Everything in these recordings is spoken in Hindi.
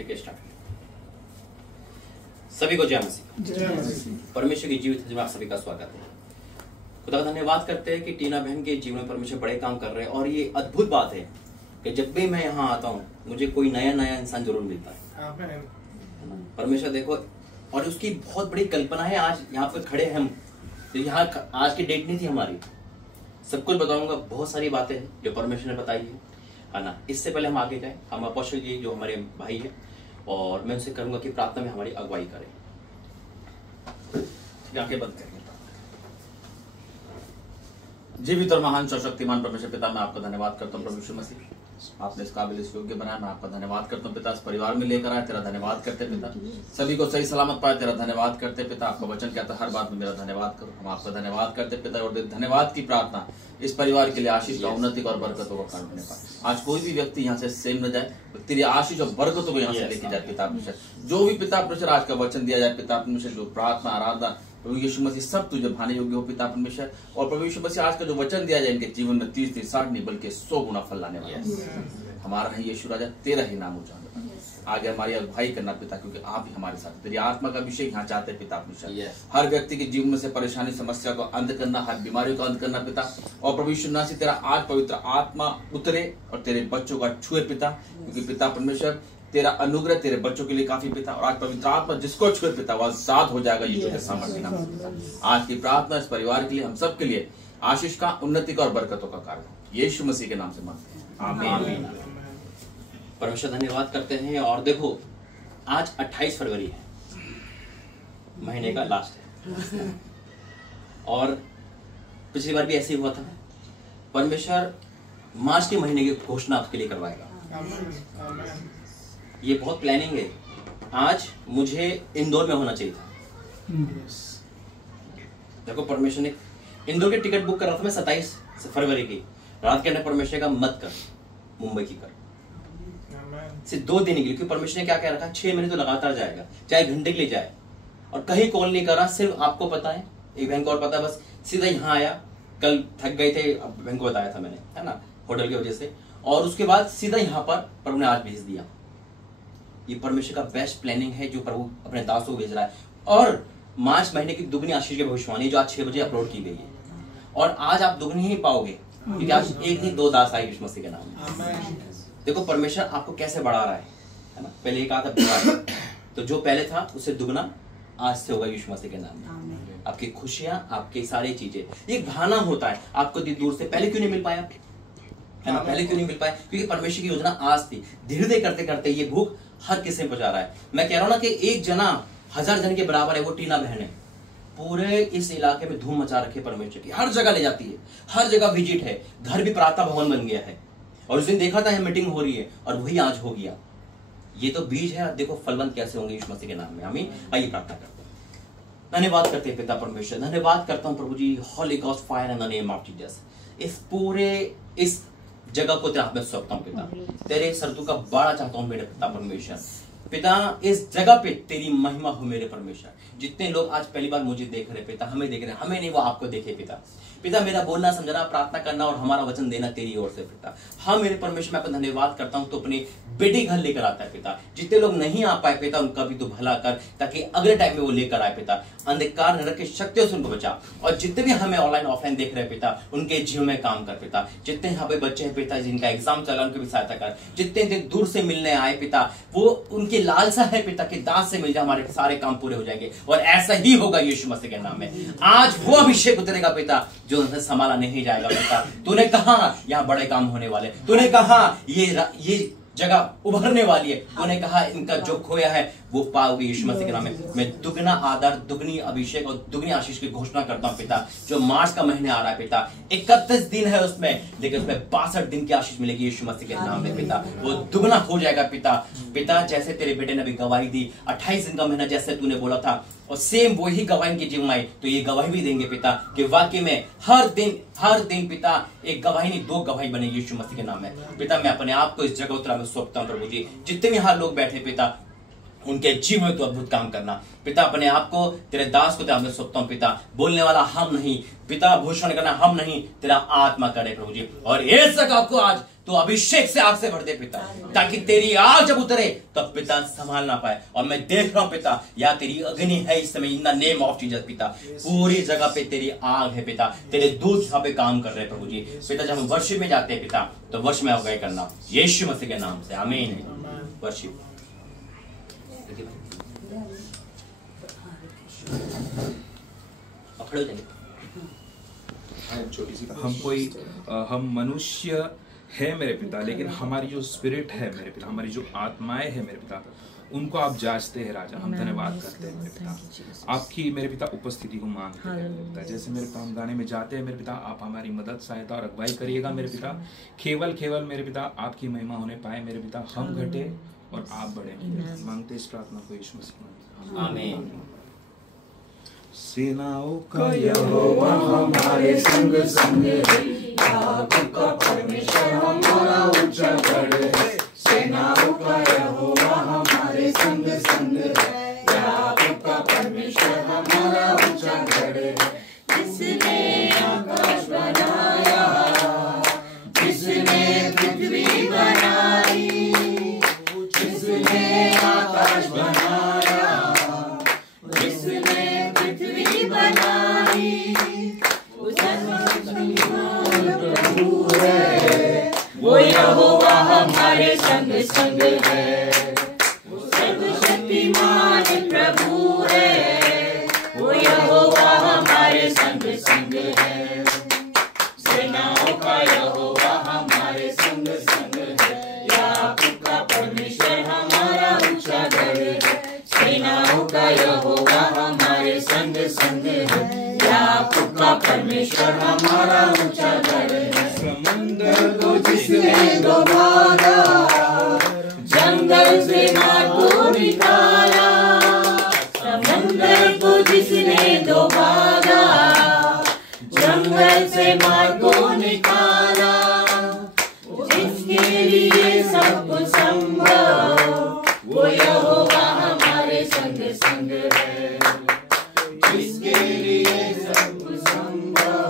ठीक है, स्टार्ट। सभी को जय मसीह। परमेश्वर की जीवित में आप सभी का स्वागत है। खुदा का धन्यवाद करते हैं कि टीना बहन के जीवन में परमेश्वर बड़े काम कर रहे हैं। और ये अद्भुत बात है कि जब भी मैं यहाँ आता हूँ मुझे कोई नया इंसान जरूर मिलता है। परमेश्वर देखो, और उसकी बहुत बड़ी कल्पना है। आज यहाँ पे खड़े हैं हम, तो यहाँ आज की डेट नहीं थी हमारी। सब कुछ बताऊंगा, बहुत सारी बातें हैं जो परमेश्वर ने बताई है ना। इससे पहले हम आगे जाए, हम अपोस्टल जी जो हमारे भाई है, और मैं उनसे करूंगा कि प्रार्थना में हमारी अगुवाई करें। आंखें बंद करें। जीवित और महान सर्वशक्तिमान परमेश्वर पिता, मैं आपका धन्यवाद करता हूँ। प्रभु यीशु मसीह, आपने इस काबिल इस योग्य बनाया, मैं आपका धन्यवाद करता हूँ पिता। इस परिवार में लेकर आए, तेरा धन्यवाद करते पिता। सभी को सही सलामत पाए, तेरा धन्यवाद करते पिता। आपका वचन कहता है हर बात में मेरा धन्यवाद करो। हम आपका धन्यवाद करते पिता, और धन्यवाद की प्रार्थना इस परिवार के लिए आशीष का, उन्नति और बरकतों का कारण बने पाए। आज कोई भी व्यक्ति यहाँ से सेम न जाए, तेरी आशीष और बरकतों को यहाँ से लेके जाए पिता परमेश्वर। जो भी पिता परमेश्वर आज का वचन दिया जाए पिता परमेश्वर, जो प्रार्थना आराधना प्रभु यीशु मसीह सब तुझे भाने योग्य हो पिता परमेश्वर। और प्रभु यीशु मसीह आज का जो वचन दिया जाए इनके जीवन में 30, 60 नहीं बल्कि 100 गुना फल लाने वाला हमारा है यीशु राजा, तेरा ही नाम ऊंचा आगे हमारी अगुवाई करना पिता, क्योंकि आप ही हमारे साथ। तेरी आत्मा का अभिषेक यहाँ चाहते पिता परमेश्वर। हर व्यक्ति के जीवन में से परेशानी समस्या को अंत करना, हर बीमारियों को अंत करना पिता। और प्रभु यीशु मसीह तेरा आज पवित्र आत्मा उतरे और तेरे बच्चों का छुए पिता, क्योंकि पिता परमेश्वर तेरा अनुग्रह तेरे बच्चों के लिए काफी पिता। और आज पवित्र आत्मा जिसको छुए पिता वह आजाद हो जाएगा यीशु के सामर्थ्य नाम से। आज की प्रार्थना इस परिवार के लिए, हम सब के लिए आशीष का, उन्नति का और बरकतों का कारण यीशु मसीह के नाम से मांगते हैं, आमीन। परमेश्वर धन्यवाद करते हैं। और देखो, आज 28 फरवरी है, महीने का लास्ट है। और पिछली बार भी ऐसे ही हुआ था। परमेश्वर मार्च के महीने की घोषणा आपके लिए करवाएगा। ये बहुत प्लानिंग है। आज मुझे इंदौर में होना चाहिए था। देखो, परमेश्वर ने इंदौर की टिकट बुक कर रहा था मैं 27 फरवरी की। रात के परमेश्वर का मत कर, मुंबई की कर, सिर्फ 2 दिन के लिए। क्योंकि परमेश्वर ने क्या कह रखा है, 6 महीने तो लगातार जाएगा, चाहे घंटे के लिए जाए। और कहीं कॉल नहीं करा, सिर्फ आपको पता है, एक बहन को और पता है, बस सीधा यहाँ आया। कल थक गए थे, बहन को बताया था मैंने, है ना, होटल की वजह से। और उसके बाद सीधा यहाँ पर प्रभु ने आज भेज दिया। ये परमेश्वर का बेस्ट प्लानिंग है जो प्रभु अपने दासों को भेज रहा है। और मार्च महीने की दुगनी आशीष की भविष्यवाणी जो आज 6 बजे अपलोड की गई है, और आज आप दुगनी ही पाओगे, क्योंकि आज एक ही 2 दास आए यीशु मसीह के नाम में। देखो परमेश्वर आपको कैसे बढ़ा रहा है ना। पहले एक आता है तो जो पहले था उससे दुगना आज से होगा यीशु मसीह के नाम में। आपकी खुशियां, आपकी सारी चीजें, ये बहाना होता है आपको दूर से। पहले क्यों नहीं मिल पाया, है ना, पहले क्यों नहीं मिल पाया? क्योंकि परमेश्वर की योजना आज थी। धीरे धीरे करते करते ये भूख हर किसी में पहुंचा रहा है। मैं कह रहा हूं ना कि एक जना 1000 जन के बराबर है। वो टीना बहन है, पूरे इस इलाके में धूम मचा रखे परमेश्वर की। हर जगह ले जाती है, हर जगह विजिट है, घर भी प्रार्थना भवन बन गया है। और उस दिन देखा था मीटिंग हो रही है, और वही आज हो गया। ये तो बीज है, देखो फलवंत कैसे होंगे यीशु मसीह के नाम में। आमीन। आइए प्रार्थना करते हैं। धन्यवाद करते हैं पिता परमेश्वर, धन्यवाद करता हूं प्रभु जी। Holy ghost fire in the name of Jesus. इस पूरे इस जगह को तेरे हाथ में सौंपता हूं पिता। तेरे सरदू का बाड़ा चाहता हूं मेरे पिता परमेश्वर। पिता, इस जगह पे तेरी महिमा हो मेरे परमेश्वर। जितने लोग आज पहली बार मुझे देख रहे पिता, हमें देख रहे, हमें नहीं, वो आपको देखे पिता। पिता, मेरा बोलना, समझना, प्रार्थना करना और हमारा वचन देना तेरी ओर से पिता। हाँ मेरे परमेश्वर, मैं आपका धन्यवाद करता हूँ। तो अपनी बेटी घर लेकर आता है पिता। जितने लोग नहीं आ पाए पिता, उनका भी तो भला कर, ताकि अगले टाइम में वो लेकर आए पिता। अंधकार नरक की शक्तियों से उनको बचा। और जितने भी हमें ऑनलाइन ऑफलाइन देख रहे पिता, उनके जीवन में काम कर पिता। जितने यहाँ पे बच्चे हैं पिता जिनका एग्जाम चला, उनकी भी सहायता कर। जितने दिन दूर से मिलने आए पिता, वो उनकी लालसा है पिता कि दास से मिल जाए, हमारे सारे काम पूरे हो जाएंगे। और ऐसा ही होगा यीशु मसीह के नाम में। आज वो अभिषेक उतरेगा पिता जो उनसे संभाला नहीं जाएगा पिता। तूने कहा यहाँ बड़े काम होने वाले, तूने कहा ये जगह उभरने वाली है, तूने कहा इनका जो खोया है वो पाओगे यीशु मसीह के नाम में। मैं दुगना आदर, दुगनी अभिषेक और दुगनी आशीष की घोषणा करता हूं पिता। जो मार्च का महीने आ रहा है पिता, 31 दिन है उसमें, लेकिन उसमें 62 दिन की आशीष मिलेगी यीशु मसीह के नाम में पिता। वो दुगना हो जाएगा पिता। पिता, जैसे तेरे बेटे ने भी गवाही दी 28 दिन का महीना जैसे तूने बोला था, और सेम वही गवाही की जीवन में, तो ये गवाही भी देंगे पिता कि वाकई में हर दिन पिता एक गवाही नहीं 2 गवाही बनेगी यीशु मसीह के नाम में पिता। मैं अपने आप को इस जगह उतरा में सौंपता हूं प्रभु जी। जितने भी यहाँ लोग बैठे पिता, उनके जीवन में तो अद्भुत काम करना पिता। अपने आप को तेरे दास को तेरे सौंपता हूं पिता। बोलने वाला हम नहीं पिता, भूषण करना हम नहीं, तेरा आत्मा करे प्रभु जी। और इस जगह को आज तो अभिषेक से आग से भर दे पिता, ताकि तेरी आग जब उतरे तब तो पिता संभाल ना पाए। और मैं देख रहा हूं पिता, या तेरी अग्नि है इस समय इन द नेम ऑफ जीसस पिता। पूरी जगह पे तेरी आग है पिता, तेरे दूत यहाँ पे काम कर रहे हैं प्रभु जी पिता। जब हम वर्शिप में जाते हैं पिता, तो वर्ष में अवगय करना यीशु मसीह के नाम से, आमीन। वर्शिप छोटी सी हम मनुष्य है मेरे पिता, लेकिन हमारी जो स्पिरिट है मेरे पिता, हमारी जो आत्माएं है मेरे पिता, उनको आप जांचते हैं राजा। हम धन्यवाद करते हैं मेरे पिता, आपकी मेरे पिता उपस्थिति को मांगते हैं मेरे पिता। जैसे मेरे पिता हम गाने में जाते हैं मेरे पिता, आप हमारी मदद, सहायता और अगुवाई करिएगा मेरे पिता। केवल मेरे पिता आपकी महिमा होने पाए मेरे पिता, हम घटे और आप बढ़े। मांगते इस प्रार्थना को यीशु मसीह में, आमीन। सेनाओं का यहोवा हमारे संग संग है, याकूब का परमेश्वर हमारा ऊंचा गढ़ है। सेनाओं का यहोवा हमारे संग संग है, याकूब का परमेश्वर हमारा ऊंचा गढ़ है। जिसने आकाश बनाया, जिसने पृथ्वी बनाई, जिसने आकाश बनाया, जिसने पृथ्वी बनाई, प्रभु है, वो यहोवा हमारे संग संग है। वो सर्वशक्तिमान प्रभु है, वो यहोवा हमारे संग संग है। सेनाओं का यहोवा हमारे संग संग है, याकूब का परमेश्वर हमारा ऊंचा गढ़ है। सेनाओं का यहोवा हमारे संग संग है, याकूब का परमेश्वर हमारा ऊंचा गढ़ है। समंदर को जिसने डुबाया, जंगल से मार को निकाला। समंदर को जिसने डुबाया, जंगल से मार को निकाला। जिसके लिए सब कुछ संभव, वो यहोवा हमारे संग संग है। जिसके लिए सब कुछ संभव,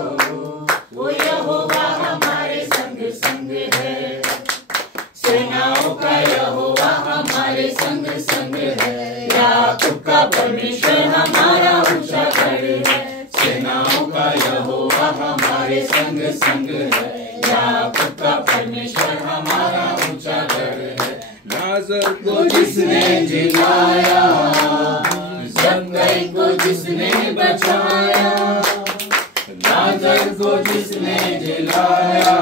वो यहोवा हमारे संग संग है। सेनाओं का यहोवा हमारे संग संग है, याकूब का परमेश्वर हमारा ऊंचा गढ़ है। सेनाओं का यहोवा हमारे संग संग है, याकूब का परमेश्वर हमारा ऊंचा गढ़ है। लाजर को जिसने जिलाया, जक्कई को जिसने बचाया। लाजर को जिसने जिलाया,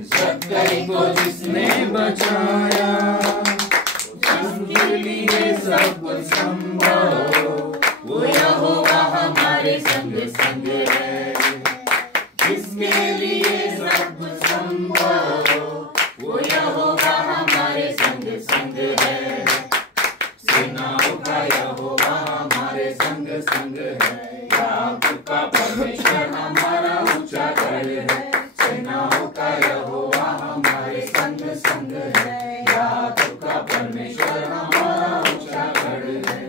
जक्कई को जिसने बचाया। जिसके लिए सब कुछ संभव, वो यहोवा हमारे संग संग है। जिसके लिए सब कुछ संभव, वो यहोवा हमारे संग संग है। सेनाओं का यहोवा हमारे संग संग है, याकूब का परमेश्वर हमारा ऊंचा गढ़ है। सेनाओं का यहोवा हमारे संग संग है, याकूब का परमेश्वर हमारा ऊंचा गढ़ है।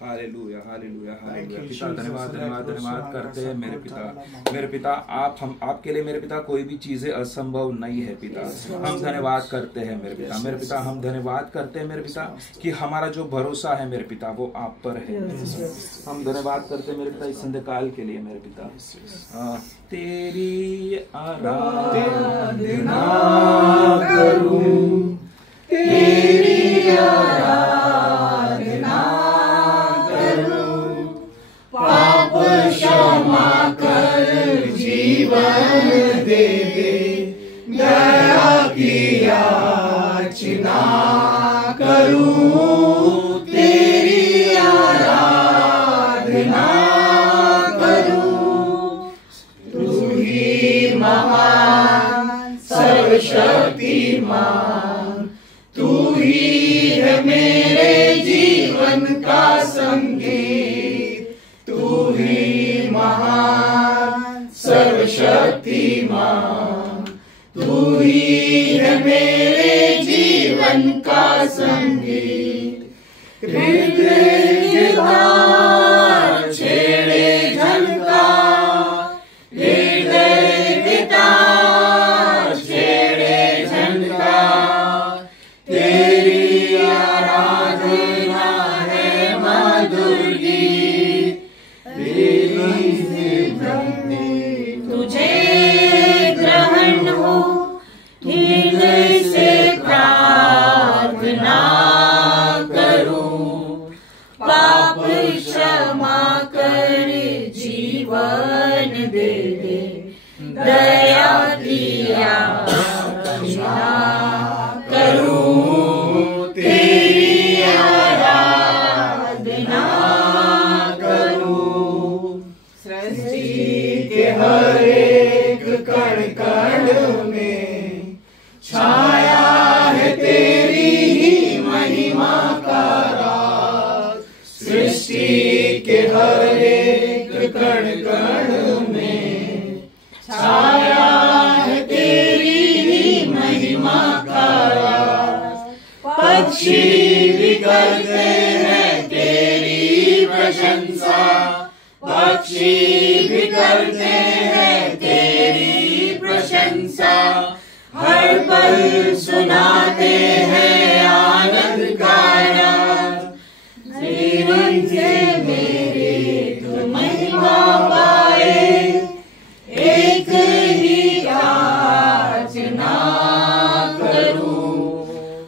Hallelujah hallelujah hallelujah. पिता धन्यवाद धन्यवाद धन्यवाद करते हैं मेरे पिता। आप हम आपके लिए मेरे पिता कोई भी चीजें असंभव नहीं है पिता। हम धन्यवाद करते हैं मेरे पिता। हम धन्यवाद करते हैं मेरे पिता कि हमारा जो भरोसा है मेरे पिता वो आप पर है। हम धन्यवाद करते हैं मेरे पिता इस संध्या काल के लिए मेरे पिता। तेरी आराधना करूं, तेरी आराधना करूं, पाप क्षमा कर जीवन दे दे, दया की याचना करूं, तेरी आराधना करूं। तू ही महान सर्वशक्तिमान, तू ही है मेरे जीवन का संगीत। तू ही महान सर्वशक्तिमान, तू ही है मेरे जीवन का संगीत। हृदय के तार छेड़े झनकार, हृदय के तार छेड़े झनकार, तेरी आराधना है मधुर गीत, तेरी भक्ति तुझे ग्रहण हो, हृदय से प्रार्थना करूं, पाप क्षमा कर जीवन दे दे, दया की याचना करूं, तेरी आराधना करूं। सृष्टि के हर एक कण कण में छाया है तेरी ही महिमा का राज, सृष्टि के हर एक कण कण में छाया है तेरी ही महिमा का राज। पक्षी भी करते हैं तेरी प्रशंसा, पक्षी भी करते हैं तेरी प्रशंसा, हर पल सुनाते हैं आनंद का राज। जीवन से मेरे तू महिमा पाए, एक ही याचना करूं,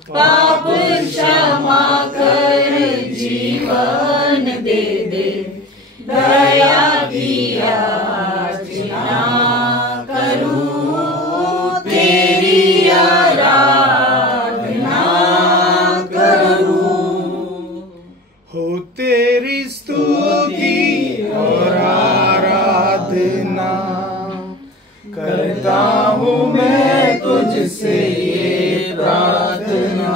पाप क्षमा कर जीवन दे दे, दया की याचना करूं, तेरी आराधना करूं। हो तेरी स्तुति और आराधना करता हूँ मैं तुझसे ये प्रार्थना,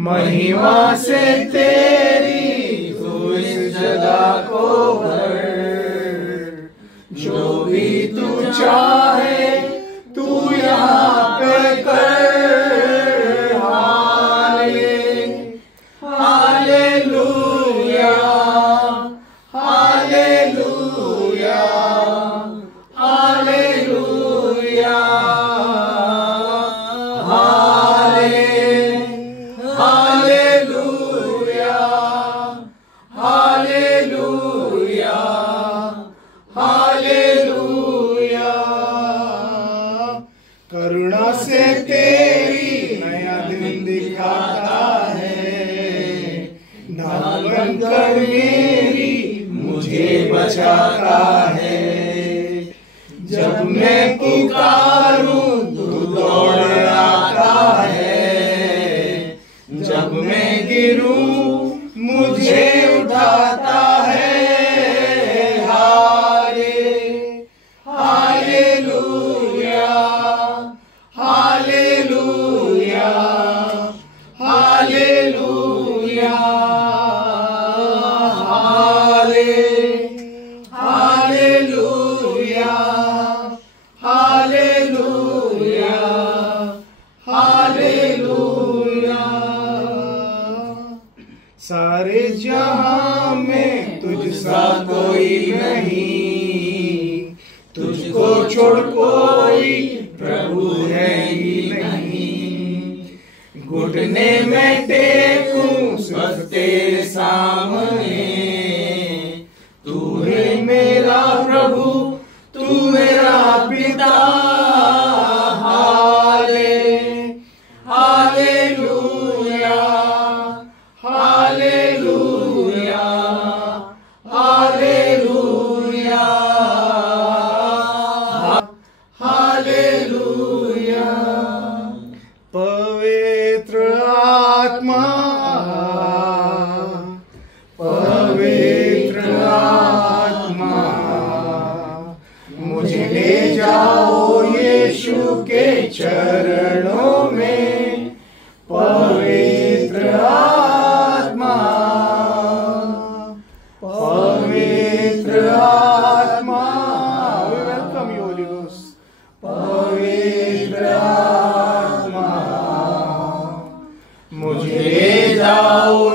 महिमा से तेरी तू इस जगह को भर, जो भी तू चाहे तू यहाँ पे कर। Hallelujah, hallelujah, hallelujah, hallelujah, hallelujah, hallelujah. करुणा से तेरी नया दिन दिखाता है, नाम बनकर मेरी मुझे बचाता है। जब मैं पुकारूं तू दौड़ आता है, जब मैं गिरूं मुझे उठाता है। Hallelujah, hallelujah, hallelujah, hallelujah, hallelujah, hallelujah. सारे जहां में तुझसा कोई नहीं, तुझको छोड़ कोई प्रभु है ही नहीं। घुटने में टेकूं सब तेरे सामने, तू है मेरा प्रभु, तू मेरा पिता। Hallelujah, hallelujah, hallelujah, hallelujah. पवित्र आत्मा, पवित्र आत्मा, मुझे ले जाओ यीशु के चरणों में। पवित्र आत्मा, पवित्र आत्मा, we welcome you Holy Ghost। पवित्र आत्मा, मुझे ले जाओ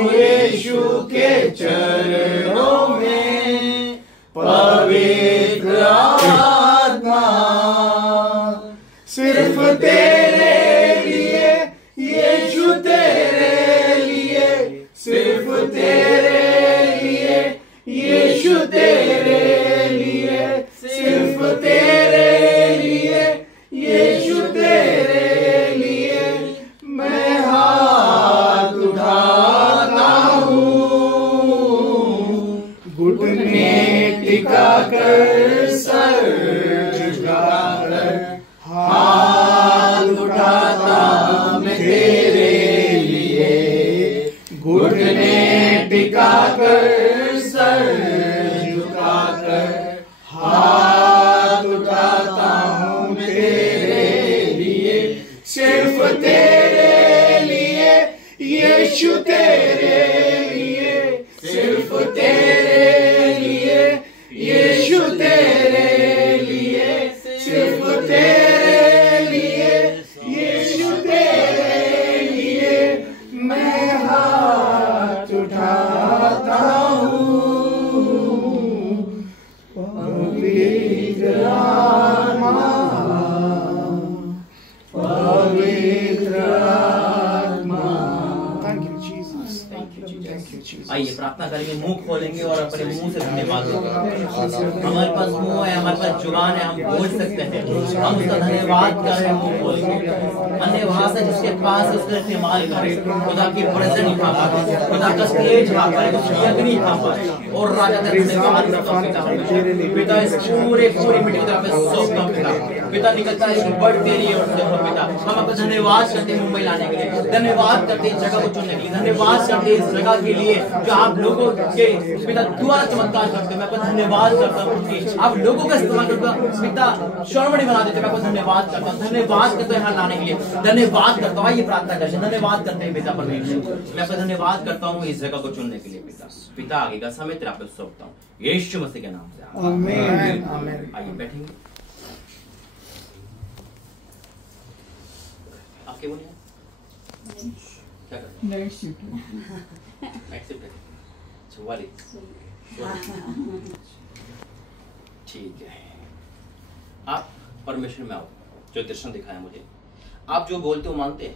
टिकाकर सर झुकाकर हाथ उठाता हूँ तेरे लिए, सिर्फ तेरे लिए यीशु, तेरे लिए, सिर्फ तेरे लिए यीशु, तेरे लिए, सिर्फ तेरे लिए यीशु, तेरे लिए मैं हाथ उठाता हूँ। पवित्र आत्मा, पवित्र आत्मा। Thank you Jesus, thank you Jesus. आइए प्रार्थना करेंगे, मुंह खोलेंगे और अपने मुंह से धन्यवाद करेंगे। हमारे पास मुंह है, हमारे पास जुबान है, हम बोल सकते हैं, हम उसका धन्यवाद कर रहे हैं मुंह खोलेंगे। अन्य भाषा जिसके पास उसका इस्तेमाल करें, खुदा की प्रेजेंस खा पाए, खुदा का स्टेज खा पाए, उसकी अग्नि खा पाए और राजा का धन्यवाद करता हूं पिता। इस पूरी मीटिंग में सौंपता हूं पिता। पिता निकलता है कि बड़ तेरी और देखो पिता, हम आपका धन्यवाद करते हैं मुंबई लाने के लिए, धन्यवाद करते हैं इस जगह को चुनने के लिए, धन्यवाद करते हैं इस जगह के लिए जो आप लोगों के पिता द्वारा चमत्कार करते हैं। मैं आपका धन्यवाद करता हूं कि आप लोगों का इस्तेमाल करके पिता स्वर्णमणि बना देते हैं। मैं आपका धन्यवाद करता हूं, धन्यवाद करते हैं यहाँ लाने के लिए, धन्यवाद करता हूँ। ये प्रार्थना करते हैं, धन्यवाद करते हैं पिता परमेश्वर। मैं आपका धन्यवाद करता हूँ इस जगह को चुनने के लिए पिता। पिता आगे का समय तेरा पे सौंपता हूँ यीशु मसीह के नाम से, आमीन, आमीन। आइए बैठेंगे। आपके बोलिए क्या कर नाइट शिफ्ट नाइट शिफ्ट है वाली ठीक है। आप परमेश्वर में आओ, जो दर्शन दिखाया मुझे, आप जो बोलते हो मानते हैं?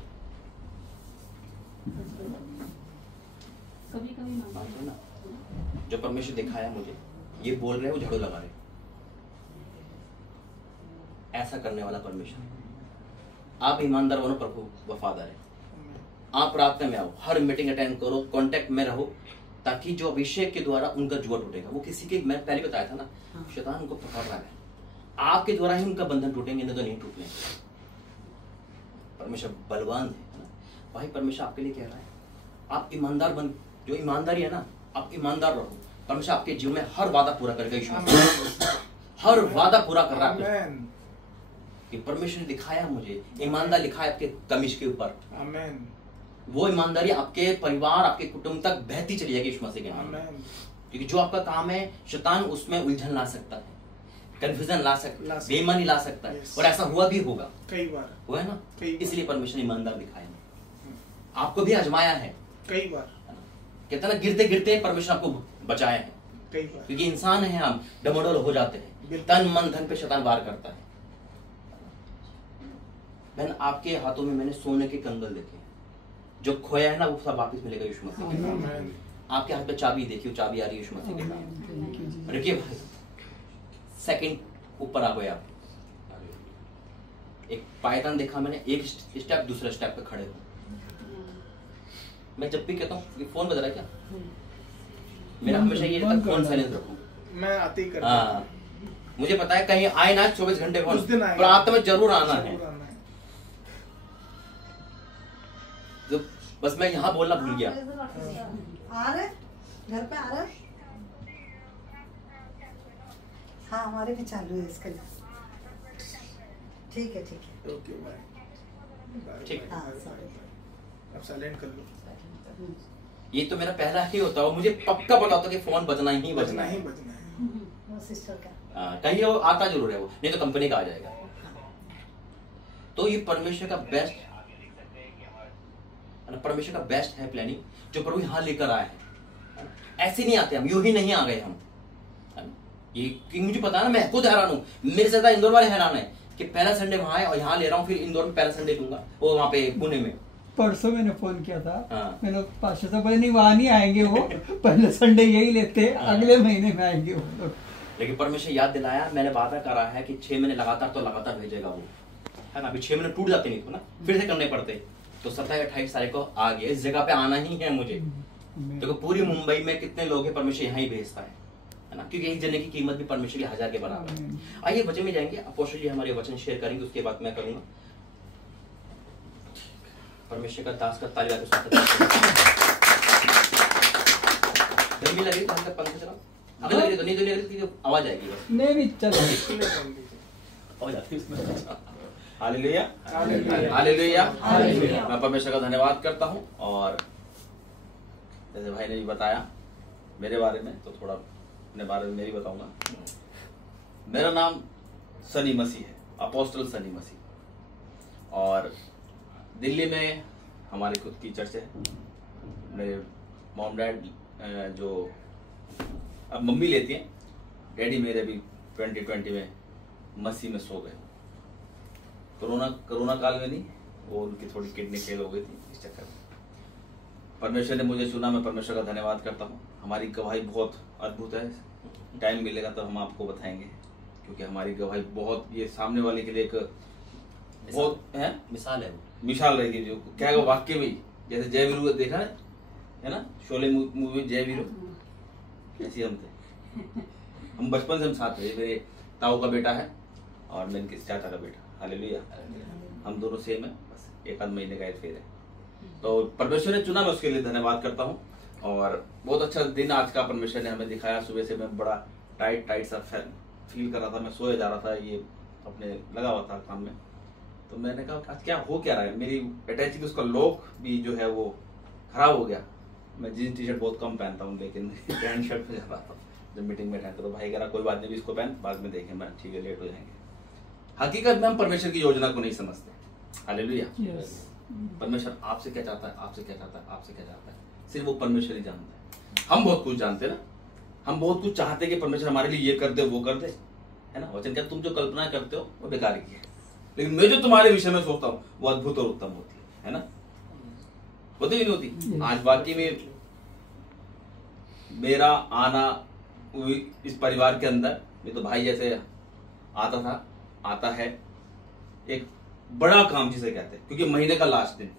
कभी-कभी मानते हो ना? जो परमेश्वर दिखाया मुझे, ये बोल रहे हो, झाड़ू लगा रहे, ऐसा करने वाला परमेश्वर। आप ईमानदार बनो, प्रभु वफादार है। आप प्रार्थना में आओ, हर मीटिंग अटेंड करो, कांटेक्ट में रहो, ताकि जो अभिषेक के द्वारा उनका जुआ टूटेगा। वो किसी के, मैं पहले बताया था ना, शैतान उनको पकड़ रहा है, आपके द्वारा ही उनका बंधन टूटेंगे, नहीं तो नहीं टूटने। परमेश्वर बलवान है ना भाई। परमेश्वर आपके लिए कह रहा है, आप ईमानदार बन, जो ईमानदारी है ना, आप ईमानदार रहो। परमेश्वर आपके जीवन में हर वादा पूरा करेगा। यीशु हर वादा पूरा कर रहा है। कि परमेश्वर ने दिखाया मुझे, ईमानदार लिखा है आपके कमीज के ऊपर। आमीन। वो ईमानदारी आपके परिवार, आपके कुटुंब तक बहती चली जाएगी यीशु मसीह के नाम में। क्योंकि जो आपका काम है, शैतान उसमें उलझन ला सकता है, कंफ्यूजन ला सकता है, बेईमानी ला सकता है, और ऐसा हुआ भी होगा, कई बार हुआ है ना। इसलिए परमेश्वर ने ईमानदार दिखाया, आपको भी आजमाया है कई बार। कहते ना, गिरते गिरते परमेश्वर आपको बचाया है कई बार। क्योंकि इंसान है, हम डमोडोल हो जाते हैं, तन मन धन पे शैतान वार करता है। बहन, आपके हाथों में मैंने सोने के कंगल देखे, जो खोया है ना वो सब वापस मिलेगा यीशु मसीह के नाम। आपके हाथ पे चाबी देखिए, चाबी आ रही है यीशु मसीह के नाम। रुकिए भाई, सेकंड ऊपर आ गए आप। एक पायदान देखा मैंने, एक स्टेप दूसरा स्टेप पे खड़े हो। मैं जब भी कहता हूँ फोन बज रहा है क्या, मेरा हमेशा ये रहता है फोन साइलेंस रखो। मैं आते ही करता हूं। मुझे पता है कहीं आए ना 24 घंटे फोन, प्रार्थना में जरूर आना है। तो बस मैं यहाँ बोलना भूल गया। आ रहे घर पे आ रहे? हाँ, हमारे भी चालू है इसके लिए। ठीक है, ठीक है, ओके बाय। ठीक, हाँ, अब साइलेंट कर लो। ये तो मेरा पहला ही होता है, मुझे पक्का पता होता कि फोन बजना ही बजना है। वो सिस्टर का कहीं वो आता जरूर है, वो नहीं तो कंपनी का आ जाएगा। तो ये परमेश्वर का बेस्ट, परमेश्वर का बेस्ट है प्लानिंग, जो प्रभु यहाँ लेकर आए हैं। ऐसे नहीं आते हम, यूं ही नहीं आ गए हम। ये कि मुझे पता है ना, मैं खुद हैरान हूँ, मेरे से ज्यादा इंदौर वाले हैरान है कि पहला संडे वहां है और यहाँ ले रहा हूँ, फिर इंदौर में पहला संडे लूंगा, वो वहाँ पे पुणे में। परसों मैंने फोन किया था। हाँ। मैंने पाशा से बोला नहीं, वहां नहीं आएंगे वो, पहले संडे यही लेते, अगले महीने में आएंगे वो लोग। लेकिन परमेश्वर याद दिलाया, मैंने वादा करा है कि 6 महीने लगातार तो लगातार भेजेगा वो, है ना। अभी 6 महीने टूट जाते नहीं तो ना, फिर से करने पड़ते। तो 27-28 तारीख को आ गया, इस जगह पे आना ही है मुझे। देखो पूरी मुंबई में कितने लोग हैं, परमेश्वर यहाँ ही भेजता है ना, क्योंकि एक जने की कीमत भी परमेश्वर के 1000 के बराबर है। आइए वचन में जाएंगे, अपोस्टल जी हमारे वचन शेयर करेंगे, उसके बाद मैं करूंगा। परमेश्वर का दास का तालियां के साथ गर्मी लग रही तो हल्का पंखा चलाओ, अगर लग रही तो नहीं, तो नहीं लग रही तो आवाज आएगी बस। नहीं चलो। आवाज आती है उसमें। Hallelujah, hallelujah, hallelujah. हालेलुया। मैं परमेश्वर का धन्यवाद करता हूँ। और जैसे भाई ने भी बताया मेरे बारे में, तो थोड़ा अपने बारे में मैं भी बताऊंगा। मेरा नाम सनी मसीह है, अपोस्टल सनी मसीह। और दिल्ली में हमारी खुद की चर्च है। मेरे मॉम डैड जो अब मम्मी लेती हैं, डैडी मेरे भी 2020 में मसीह में सो गए। कोरोना काल में नहीं, वो उनकी थोड़ी किडनी फेल हो गई थी, इस चक्कर में परमेश्वर ने मुझे चुना। मैं परमेश्वर का धन्यवाद करता हूँ। हमारी गवाही बहुत अद्भुत है। टाइम मिलेगा तो हम आपको बताएंगे, क्योंकि हमारी गवाही बहुत, ये सामने वाले के लिए एक बहुत है मिसाल है, मिसाल रहेगी। जो क्या है वाक्य भी, जैसे जय वीरू देखा है ना, शोले मूवी जय वीरू, ऐसे हम थे। हम बचपन से हम साथ थे। मेरे ताऊ का बेटा है और मेरे किस चाचा का बेटा। हालेलुया, हम दोनों सेम है, बस एक आध महीने का फेर है। तो परमेश्वर ने चुना, मैं उसके लिए धन्यवाद करता हूँ। और बहुत अच्छा दिन आज का परमेश्वर ने हमें दिखाया। सुबह से मैं बड़ा टाइट सा फील कर रहा था। मैं सोया जा रहा था, ये अपने लगा हुआ था काम में। तो मैंने कहा आज क्या हो क्या रहा है। मेरी अटैची उसका लॉक भी जो है वो खराब हो गया। मैं जींस टी शर्ट बहुत कम पहनता हूँ, लेकिन पैंट शर्ट पे जा रहा था जब मीटिंग में था। तो भाई कह रहा कोई बात नहीं, इसको पहन, बाद में देखें। मैं ठीक है, लेट हो जाएंगे। हकीकत में हम परमेश्वर की योजना को नहीं समझते। हालेलुया। परमेश्वर आपसे क्या चाहता है, आपसे क्या चाहता है, आपसे क्या चाहता है, सिर्फ वो परमेश्वर ही जानता है। हम बहुत कुछ जानते हैं ना, हम बहुत कुछ चाहते हैं कि परमेश्वर हमारे लिए ये कर दे, वो कर दे, है ना। वचन क्या, तुम जो कल्पना करते हो वो बेकार की है, लेकिन मैं जो तुम्हारे विषय में सोचता हूँ वो अद्भुत और उत्तम होती है ना। होती ही नहीं होती। आज बाकी में मेरा आना इस परिवार के अंदर, ये तो भाई जैसे आता था, आता है, एक बड़ा काम जिसे कहते हैं, क्योंकि महीने का लास्ट दिन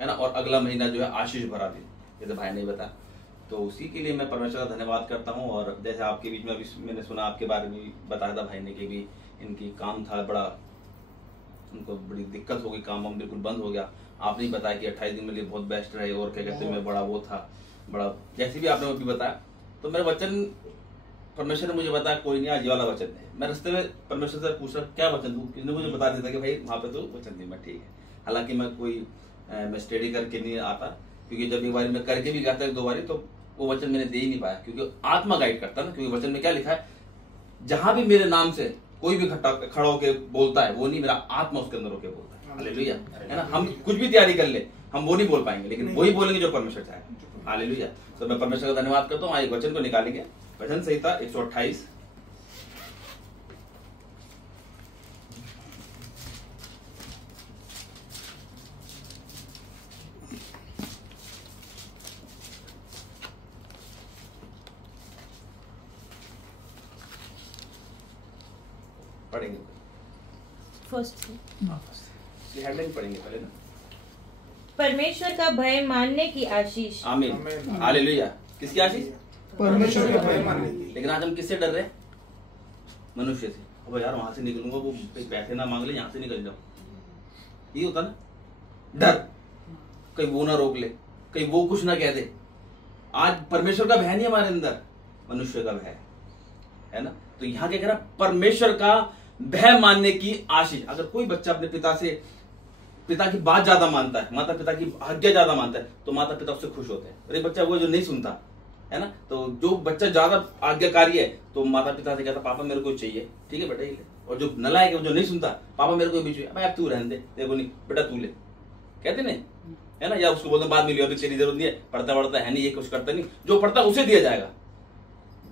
है ना, और अगला महीना जो है आशीष भरा दिन, जैसे भाई ने बताया। तो उसी के लिए मैं परमेश्वर का धन्यवाद करता हूँ। और जैसे आपके बीच में अभी मैंने सुना, आपके बारे में भी बताया था भाई ने कि भी इनकी काम था बड़ा, उनको बड़ी दिक्कत हो गई, काम वाम बिल्कुल बंद हो गया। आपने ही बताया कि 28 दिन मेरे लिए बहुत बेस्ट रहे, और क्या कहते हैं मैं बड़ा वो था, बड़ा जैसे भी आपने अभी बताया। तो मेरा वचन परमेश्वर ने मुझे बताया, कोई नहीं आज ये वाला वचन है। मैं रास्ते में परमेश्वर से पूछ रहा क्या वचन दूं, किसने मुझे बता दिया था कि भाई वहां पे तो वचन नहीं। मैं ठीक है, हालांकि मैं कोई मैं स्टडी करके नहीं आता, क्योंकि जब एक बार मैं करके भी गया था 1-2 बार, तो वो वचन मैंने दे ही नहीं पाया, क्योंकि आत्मा गाइड करता ना। क्योंकि वचन में क्या लिखा है, जहां भी मेरे नाम से कोई भी खड़ा होकर बोलता है, वो नहीं, मेरा आत्मा उसके अंदर होकर बोलता है। हालेलुया, है ना। हम कुछ भी तैयारी कर ले, हम वो नहीं बोल पाएंगे, लेकिन वही बोलेंगे जो परमेश्वर चाहे। हालेलुया। तो मैं परमेश्वर का धन्यवाद करता हूँ। आज वचन को निकालेंगे, भजन संहिता 128। पढ़ेंगे फर्स्ट हेडलाइन पढ़ेंगे पहले ना। परमेश्वर का भय मानने की आशीष। आमीन, हालेलुया। किसकी आशीष? परमेश्वर का भय मानने की। लेकिन आज हम किससे डर रहे हैं? मनुष्य से। अब यार वहां से निकलूंगा, वो पैसे ना मांग ले, यहाँ से निकल जाओ, ये होता ना डर, कहीं वो ना रोक ले, कहीं वो कुछ ना कह दे। आज परमेश्वर का भय नहीं हमारे अंदर, मनुष्य का भय है ना। तो यहाँ क्या कह रहा, परमेश्वर का भय मानने की आशीष। अगर कोई बच्चा अपने पिता की बात ज्यादा मानता है, माता पिता की आज्ञा ज्यादा मानता है, तो माता पिता उससे खुश होते हैं। और एक बच्चा वो जो नहीं सुनता है ना, तो जो बच्चा ज्यादा आज्ञाकारी है, तो माता पिता से कहता पापा मेरे को चाहिए, ठीक है बेटा ये ले। और जो नलायक है, जो नहीं सुनता, पापा मेरे को भी चाहिए, भाई अब तू रहने दे, तेरे को नहीं, बेटा तू ले, कहते नहीं है ना। या उसको बोलते बाद में लियो, अभी तेरी जरूरत नहीं है, पढ़ता है नहीं, ये कुछ करता नहीं, जो पढ़ता उसे दिया जाएगा।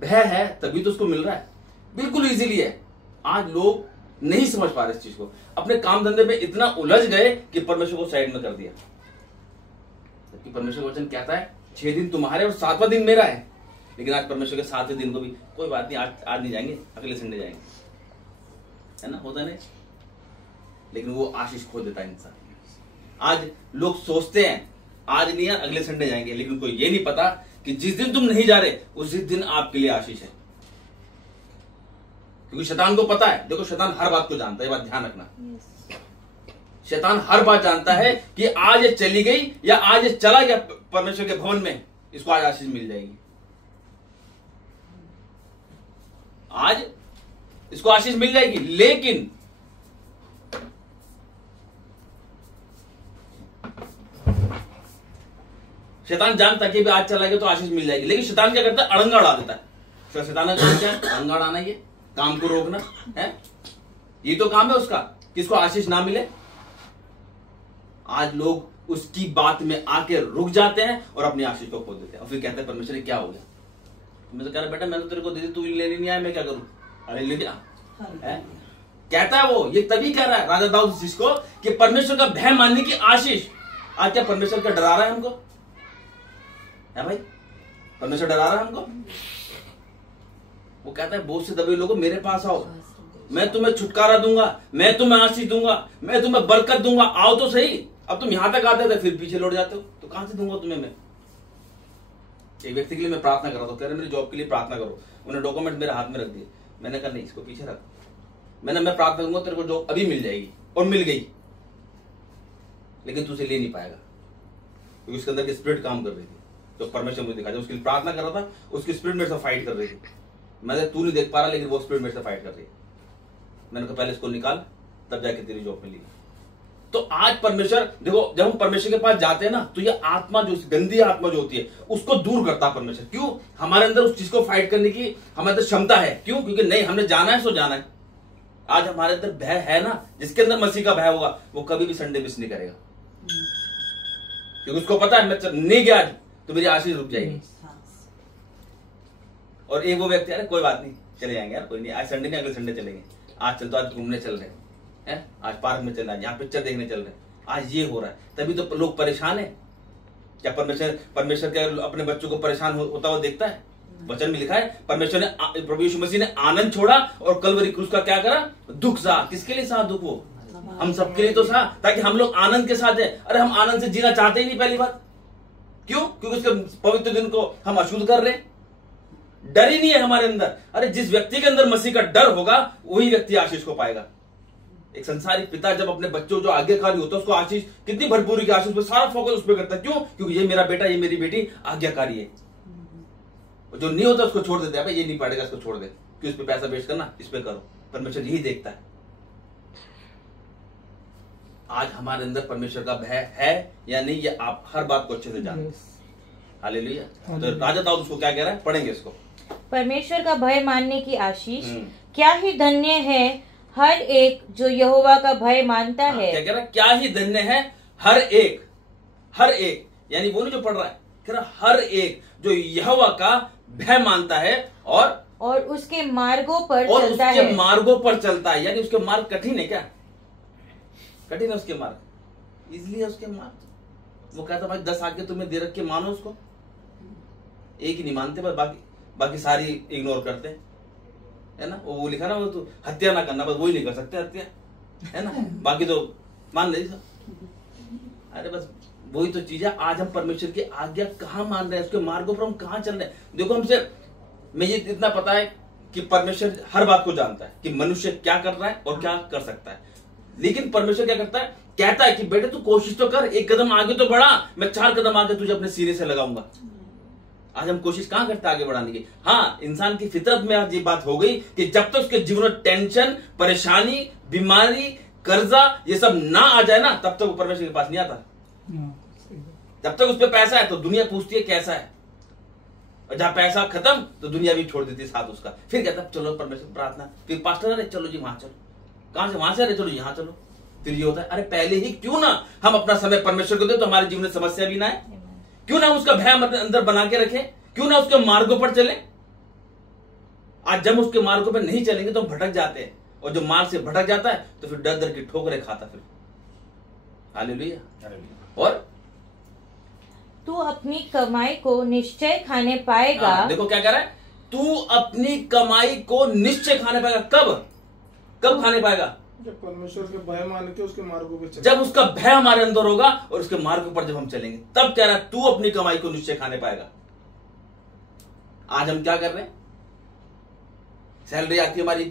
भय है तभी तो उसको मिल रहा है, बिल्कुल इजीली है। आज लोग नहीं समझ पा रहे इस चीज को, अपने काम धंधे में इतना उलझ गए कि परमेश्वर को साइड में कर दिया। जबकि परमेश्वर का वचन कहता है 6 दिन तुम्हारे और 7वां दिन मेरा है। लेकिन आज परमेश्वर के 7वें दिन को भी कोई बात नहीं, आज नहीं जाएंगे, अगले संडे जाएंगे, है ना, होता नहीं। लेकिन वो आशीष खो देता है इंसान। आज लोग सोचते हैं आज नहीं है, अगले संडे जाएंगे, लेकिन उनको ये नहीं पता कि जिस दिन तुम नहीं जा रहे उस दिन आपके लिए आशीष है। क्योंकि शैतान को पता है, देखो शैतान हर बात को जानता है, ये बात ध्यान रखना। शैतान हर बात जानता है कि आज ये चली गई या आज ये चला गया परमेश्वर के भवन में, इसको आज आशीष मिल जाएगी। आज इसको आशीष मिल जाएगी, लेकिन शैतान जानता है कि भी आज चला गया तो आशीष मिल जाएगी, लेकिन शैतान क्या करता है, अड़ंगा उड़ा देता है। तो शैतान का काम क्या है, अड़ंगा उड़ाना, ये काम को रोकना है, ये तो काम है उसका, किसको आशीष ना मिले। आज लोग उसकी बात में आके रुक जाते हैं और अपनी आशीष को खो देते हैं, और फिर कहते हैं परमेश्वर क्या हो गया। मैं तो कह रहा बेटा मैंने तो तेरे को दे दी, तू लेने नहीं आया, मैं क्या करूं, अरे ले गया है? कहता है वो, ये तभी कह रहा है राजा दाऊद जिसको कि परमेश्वर का भय मानने की आशीष। आज क्या परमेश्वर का डरा रहा है हमको, है भाई, परमेश्वर डरा रहा है हमको। वो कहता है बोझ से दबे लोगों मेरे पास आओ, मैं तुम्हें छुटकारा दूंगा, मैं तुम्हें आशीष दूंगा, मैं तुम्हें बरकत दूंगा, आओ तो सही। अब तुम यहां तक आते थे फिर पीछे लौट जाते हो, तो कहां से दूंगा तुम्हें मैं। एक व्यक्ति के लिए मैं प्रार्थना कर रहा था, कह रहे मेरी जॉब के लिए प्रार्थना करो, उन्होंने डॉक्यूमेंट मेरे हाथ में रख दिए। मैंने कहा नहीं, इसको पीछे रख, मैं प्रार्थना करूंगा तेरे को जॉब अभी मिल जाएगी, और मिल गई, लेकिन तू उसे ले नहीं पाएगा, क्योंकि उसके अंदर की स्पिरिट काम कर रही थी, जो परमेश्वर मुझे दिखा, जब उसके लिए प्रार्थना कर रहा था उसकी स्पिरिट मेरे से फाइट कर रही थी। मैंने तू नहीं देख पा रहा, लेकिन वो स्पिरिट मेरे से फाइट कर रही है। मैंने कहा पहले इसको निकाल, तब जाके तेरी जॉब मिलेगी। तो आज परमेश्वर देखो, जब हम परमेश्वर के पास जाते हैं ना, तो ये आत्मा जो गंदी आत्मा जो होती है उसको दूर करता है परमेश्वर। क्यों, हमारे अंदर उस चीज को फाइट करने की हमारे अंदर क्षमता है। क्यों, क्योंकि नहीं, हमने जाना है सो जाना है। आज हमारे अंदर भय है ना, जिसके अंदर मसीह का भय होगा वो कभी भी संडे मिस नहीं करेगा, क्योंकि उसको पता है मैं नहीं गया आज तो मेरी आशीष रुक जाएगी। और एक वो व्यक्ति, अरे कोई बात नहीं चले जाएंगे यार, कोई नहीं, आज संडे नहीं अगले संडे चलेंगे, आज चल तो आज घूमने चल रहे हैं, आज पार्क में चल रहे हैं, यहाँ पिक्चर देखने चल रहे हैं, आज ये हो रहा है। तभी तो लोग परेशान है। क्या परमेश्वर क्या अपने बच्चों को परेशान होता हुआ देखता है? वचन में लिखा है परमेश्वर ने, प्रभु यीशु मसीह ने आनंद छोड़ा और कलवरी क्रूस का क्या करा, दुख सहा। किसके लिए सहा दुख? वो हम सबके लिए तो सहा, ताकि हम लोग आनंद के साथ है। अरे हम आनंद से जीना चाहते ही नहीं, पहली बात। क्यों? क्योंकि उसके पवित्र दिन को हम अशुद्ध कर रहे हैं। डर ही नहीं है हमारे अंदर। अरे जिस व्यक्ति के अंदर मसीह का डर होगा वही व्यक्ति आशीष को पाएगा। एक संसारिक पिता जब अपने बच्चों जो आज्ञाकारी होता है उसको आशीष, कितनी भरपूरी की आशीष, सारा फोकस उस पर करता है। क्यों? क्योंकि ये मेरा बेटा, ये मेरी बेटी आज्ञाकारी है। जो नहीं होता उसको छोड़ देते हैं, भाई ये नहीं पड़ेगा, इसको छोड़ दे, कि उस पर पैसा वेस्ट करना, इस पे करो। परमेश्वर यही देखता है। आज हमारे अंदर परमेश्वर का भय है या नहीं, ये आप हर बात को अच्छे से जानते हैं। हालेलुया। तो राजा दाऊद उसको क्या कह रहा है, पढ़ेंगे इसको। परमेश्वर का भय मानने की आशीष क्या ही धन्य है हर एक जो यहोवा का भय मानता है। क्या कह रहा है? क्या ही धन्य है हर एक, हर एक, यानी वो नहीं जो पढ़ रहा है, कह रहा हर एक जो यहोवा का भय मानता है और उसके मार्गों पर और चलता उसके है। मार्गों पर चलता है। यानी उसके मार्ग कठिन है क्या? कठिन है उसके मार्ग, इसलिए उसके मार्ग। वो कहता भाई 10 आज्ञा तुम्हें दे रखे, मानो उसको। एक ही नहीं मानते, बस बाकी सारी इग्नोर करते हैं, है ना। वो लिखा ना, वो तो हत्या ना करना, बस वही नहीं कर सकते हत्या, है ना। बाकी तो मान ले सब। अरे बस वही तो चीज है। आज हम परमेश्वर की आज्ञा कहाँ मान रहे हैं, उसके मार्गों पर हम कहाँ चल रहे हैं। देखो हमसे मुझे इतना पता है कि परमेश्वर हर बात को जानता है कि मनुष्य क्या कर रहा है और क्या कर सकता है। लेकिन परमेश्वर क्या करता है, कहता है कि बेटे तू कोशिश तो कर, एक कदम आगे तो बढ़ा, मैं 4 कदम आगे तुझे अपने सीने से लगाऊंगा। आज हम कोशिश कहां करते आगे बढ़ाने की। हाँ, इंसान की फितरत में आज ये बात हो गई कि जब तक उसके जीवन में टेंशन, परेशानी, बीमारी, कर्जा ये सब ना आ जाए ना, तब तक वो परमेश्वर के पास नहीं आता। जब तक उस पर पैसा है तो दुनिया पूछती है कैसा है, और जहां पैसा खत्म तो दुनिया भी छोड़ देती है साथ उसका। फिर कहता है चलो परमेश्वर प्रार्थना, फिर पास्टर अरे चलो जी वहां चलो, कहां से? वहां से, अरे चलो यहाँ चलो। फिर ये होता है अरे पहले ही क्यों ना हम अपना समय परमेश्वर को दे, तो हमारे जीवन में समस्या भी ना है। क्यों ना उसका भय अपने अंदर बना के रखें, क्यों ना उसके मार्गों पर चले। आज जब उसके मार्गों पर नहीं चलेंगे तो हम भटक जाते हैं, और जो मार्ग से भटक जाता है तो फिर डर डर की ठोकरें खाता फिर। हालेलुया। और तू अपनी कमाई को निश्चय खाने पाएगा। देखो क्या कह रहा है, तू अपनी कमाई को निश्चय खाने पाएगा। कब खाने पाएगा? जब परमेश्वर के भय मान के उसके मार्गों पे चले। जब उसका भय हमारे अंदर होगा और उसके मार्ग पर जब हम चलेंगे, तब कह रहा है तू अपनी कमाई को निश्चय खाने पाएगा। आज हम क्या कर रहे हैं, सैलरी आती है हमारी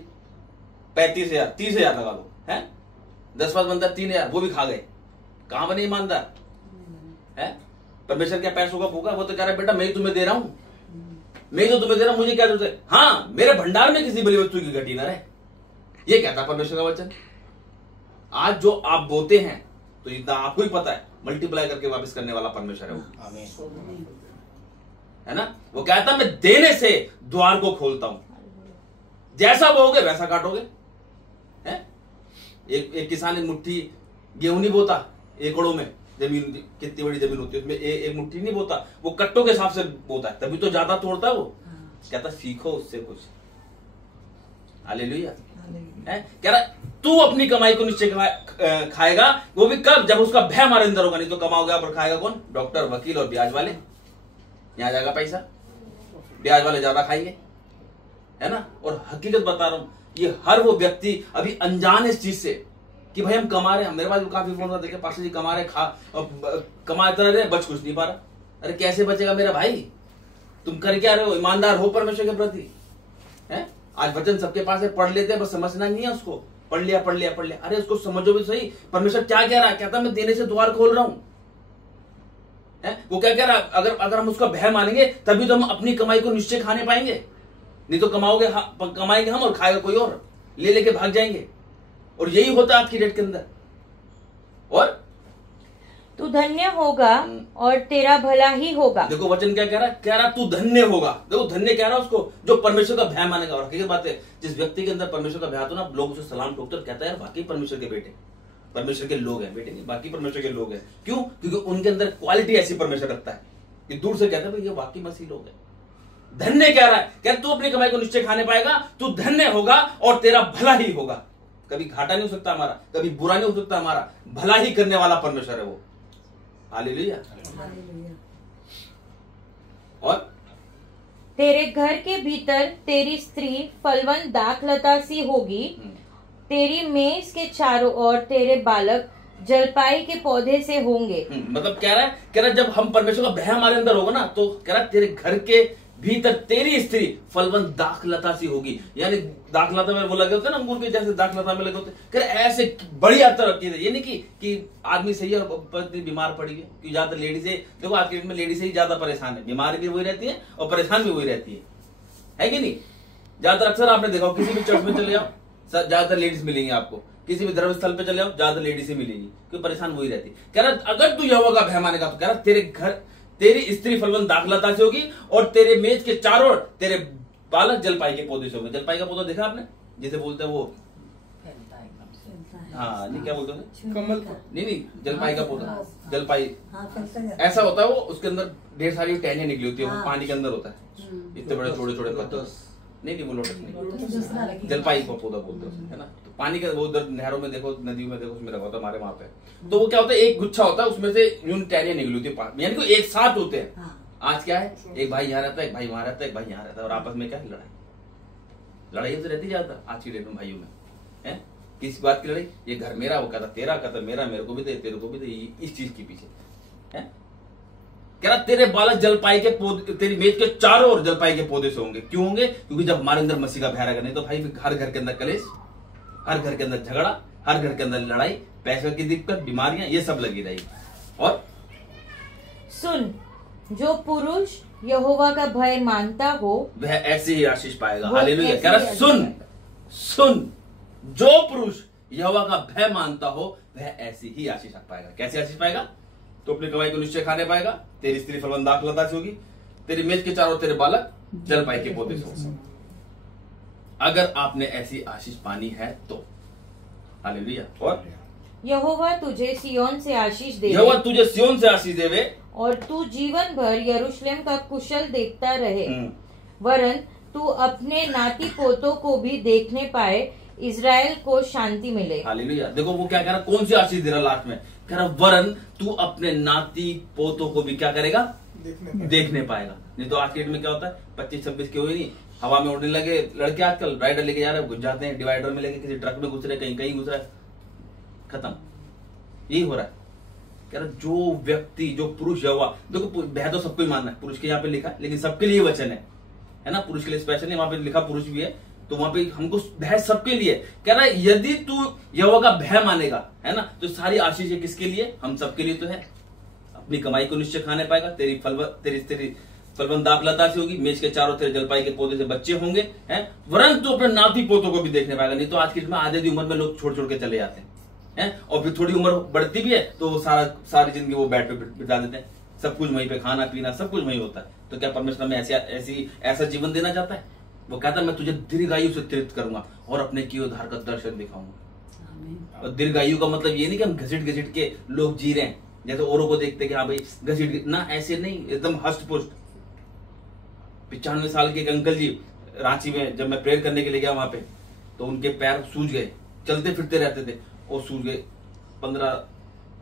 35,000, 30,000 लगा लो, है 10 बनता 3,000, वो भी खा गए। कहां बने ईमानदार है? परमेश्वर क्या पैसों का भूखा? वो तो कह रहा है बेटा मैं ही तुम्हें दे रहा हूं, मैं जो तुम्हें दे रहा हूं मुझे क्या जरूरत है, हाँ मेरे भंडार में किसी बड़ी वस्तु की घटी ना रहे, ये कहता परमेश्वर का वचन। आज जो आप बोते हैं तो इतना आपको ही पता है, मल्टीप्लाई करके वापस करने वाला परमेश्वर है वो, है ना। वो कहता मैं देने से द्वार को खोलता हूं, जैसा बोओगे वैसा काटोगे। है एक किसान एक मुट्ठी गेहूं नहीं बोता एकड़ों में, जमीन कितनी बड़ी जमीन होती है उसमें एक मुट्ठी नहीं बोता, वो कट्टों के हिसाब से बोता है, तभी तो ज्यादा तोड़ता है वो। कहता सीखो उससे कुछ। हालेलुया। कह रहा तू अपनी कमाई को निश्चय खाएगा, वो भी कब, जब उसका भय हमारे अंदर होगा। नहीं तो कमाओगे आप और खाएगा कौन? डॉक्टर, वकील और ब्याज वाले। यहां जाएगा पैसा, ब्याज वाले ज्यादा खाएंगे, है ना। और हकीकत बता रहा हूं, ये हर वो व्यक्ति अभी अनजान है इस चीज से कि भाई हम कमा रहे हैं। मेरे पास भी काफी फोन देखे, पास्टर जी कमा रहे, कमाते रहे, बच कुछ नहीं पा रहा। अरे कैसे बचेगा मेरा भाई? तुम कर क्या रहे हो? ईमानदार हो परमेश्वर के प्रति, है। आज वचन सबके पास है, पढ़ लेते हैं, बस समझना नहीं है उसको। पढ़ लिया। अरे उसको समझो भी सही, परमेश्वर क्या कह रहा है। कहता मैं देने से द्वार खोल रहा हूं, है। वो क्या कह रहा है, अगर हम उसका भय मानेंगे तभी तो हम अपनी कमाई को निश्चय खाने पाएंगे। नहीं तो कमाएंगे हम और खाएगा कोई और, ले लेके भाग जाएंगे। और यही होता है आज की डेट के अंदर। और तू धन्य होगा और तेरा भला ही होगा। देखो वचन क्या कह रहा है, कह रहा तू धन्य होगा। देखो धन्य कह रहा है उसको जो परमेश्वर का भय मानेगा। और हकीकत बात है, जिस व्यक्ति के अंदर परमेश्वर का भय आता है ना, लोग उसे सलाम ठोकते और कहता है यार वाकई परमेश्वर के बेटे, परमेश्वर के लोग हैं। बेटे नहीं, बाकी परमेश्वर के लोग हैं। क्यों? क्योंकि उनके अंदर क्वालिटी ऐसी परमेश्वर रखता है कि दूर से कहता है भाई ये वाकई मसीह लोग हैं। धन्य कह रहा है, कह तू अपनी कमाई को निश्चय खाने पाएगा, तू धन्य होगा और तेरा भला ही होगा। कभी घाटा नहीं हो सकता हमारा, कभी बुरा नहीं हो सकता हमारा, भला ही करने वाला परमेश्वर है वो। हालेलुया। और तेरे घर के भीतर तेरी स्त्री फलवंत दाखलता सी होगी, तेरी मेज के चारों ओर तेरे बालक जलपाई के पौधे से होंगे। मतलब कह रहा है जब हम परमेश्वर का भय हमारे अंदर होगा ना, तो कह रहा है तेरे घर के भीतर तेरी स्त्री फलवंत दाखलता सी होगी। यानी दाखलता में वो लगे होते हैं ना, अंगूर के जैसे दाखलता में लगे होते हैं। कह रहे ऐसे बढ़िया तरह की, ये नहीं कि आदमी सही है और पत्नी बीमार पड़ी है। क्योंकि ज्यादातर लेडीज है, देखो आज के डेट में लेडीज ही ज्यादा परेशान है, बीमार भी वही रहती है और परेशान भी वही रहती है कि नहीं। ज्यादातर अक्सर आपने देखा किसी भी चर्च में चले जाओ, ज्यादातर लेडीज मिलेंगी आपको। किसी भी धर्म स्थल पे चले जाओ, ज्यादातर लेडीज ही मिलेगी, क्योंकि परेशान वही रहती है। कह रहा अगर तू यहोवा का भय मानेगा तो कह रहा तेरे घर तेरी स्त्री फलवंत दाखलता से होगी और तेरे मेज के चारों ओर तेरे बालक जलपाई के पौधे से होंगे। जलपाई का पौधा देखा आपने, जिसे बोलते हैं वो, हाँ नहीं क्या बोलते हैं, कमल। नहीं जलपाई का पौधा, जलपाई ऐसा होता है वो, उसके अंदर ढेर सारी टहनियां निकली होती है, वो पानी के अंदर होता है, इतने बड़े छोटे छोटे पत्ते। नहीं वो लोटस नहीं, जलपाई का पौधा बोलते हैं, है ना। तो पानी के वो उधर नहरों में देखो, नदियों में देखो, उसमें रखा होता है हमारे वहां पे। तो वो क्या होता है, एक गुच्छा होता है, उसमें से यूं टहनियां निकली होती है, यानी कि एक साथ होते हैं। आज क्या है, एक भाई यहाँ रहता है, एक भाई वहां रहता है, एक भाई यहाँ रहता है, और आपस में क्या है, लड़ाई तो रहती जाता आज की डेट में भाइयों में, है। किस बात की लड़ाई? ये घर मेरा, वो कहता तेरा, कहता मेरा, मेरे को भी दे, तेरे को भी दे, इस चीज के पीछे है। कह रहा तेरे बालक जलपाई के पौधे, तेरी मेज के चारों ओर जलपाई के पौधे से होंगे। क्यों होंगे? क्योंकि जब हमारे अंदर मसीह का भय रहेगा। नहीं तो भाई हर घर के अंदर कलेश, हर घर के अंदर झगड़ा, हर घर के अंदर लड़ाई, पैसे की दिक्कत, बीमारियां, ये सब लगी रहेगी। और सुन, जो पुरुष यहोवा का भय मानता हो वह ऐसे ही आशीष पाएगा। हालेलुया। कह रहा सुन, जो पुरुष यहोवा का भय मानता हो वह ऐसी ही आशीष पाएगा। कैसे आशीष पाएगा? तो अपनी कमाई को निश्चय खाने पाएगा, तेरी स्त्री फलवंत दाखलता से होगी, तेरी मेज के चारों तेरे बालक जलपाई के पौधे से होंगे। अगर आपने ऐसी आशीष पानी है तो हालेलुया। और यहोवा तुझे सियोन से आशीष दे, यहोवा तुझे सियोन से आशीष देवे, और तू जीवन भर यरूशलेम का कुशल देखता रहे, वरन तू अपने नाती पोतों को भी देखने पाए, इज़राइल को शांति मिले। हालेलुया। देखो वो क्या कह रहा, कौन सी आशीष दे रहा लास्ट में, कह रहा वरन तू अपने नाती पोतों को भी क्या करेगा, देखने पाएगा। नहीं तो आज के डेट में क्या होता है, 25-26 के हुए नहीं, हवा में उड़ने लगे लड़के, आजकल राइडर लेके जा रहे हैं, घुस जाते हैं डिवाइडर में लेके, किसी ट्रक में घुस रहे, कहीं घुस रहा है, खत्म। यही हो रहा है। कह रहा जो व्यक्ति, जो पुरुष यहोवा, देखो भय तो सबको ही मानना है, पुरुष के यहाँ पे लिखा है, लेकिन सबके लिए वचन है ना, पुरुष के लिए स्पेशल है, वहां पे लिखा पुरुष भी है, तो वहां पे हमको भय सबके लिए। कह रहा है यदि तू यहोवा का भय मानेगा, है ना, तो सारी आशीष किसके लिए, हम सबके लिए तो है। अपनी कमाई को निश्चय खाने पाएगा, तेरी फलवंत दाखलता से होगी, मेज के चारों तेरे जलपाई के पौधे से बच्चे होंगे, हैं, वरन तो अपने नाती पोतों को भी देखने पाएगा। नहीं तो आज की डेट में आधे उम्र में लोग छोड़ छोड़ के चले जाते हैं, और फिर थोड़ी उम्र बढ़ती भी है तो वो सारी जिंदगी वो बेड पे बिता देते हैं, सब कुछ वहीं पे, खाना पीना सब कुछ वहीं होता है। तो क्या परमेश्वर में ऐसा जीवन देना चाहता है? वो कहता है मैं तुझे दीर्घायु से तीर्थ करूंगा और अपने किए उद्धार का दर्शन दिखाऊंगा। और दीर्घायु का मतलब ये नहीं कि हम घसीट के लोग जी रहे हैं, जैसे औरों को देखते कि हाँ भाई घसीट ना, ऐसे नहीं, एकदम हष्ट पुष्ट। 95 साल के एक अंकल जी रांची में, जब मैं प्रेयर करने के लिए गया वहां पे, तो उनके पैर सूज गए, चलते फिरते रहते थे और सूज गए। 15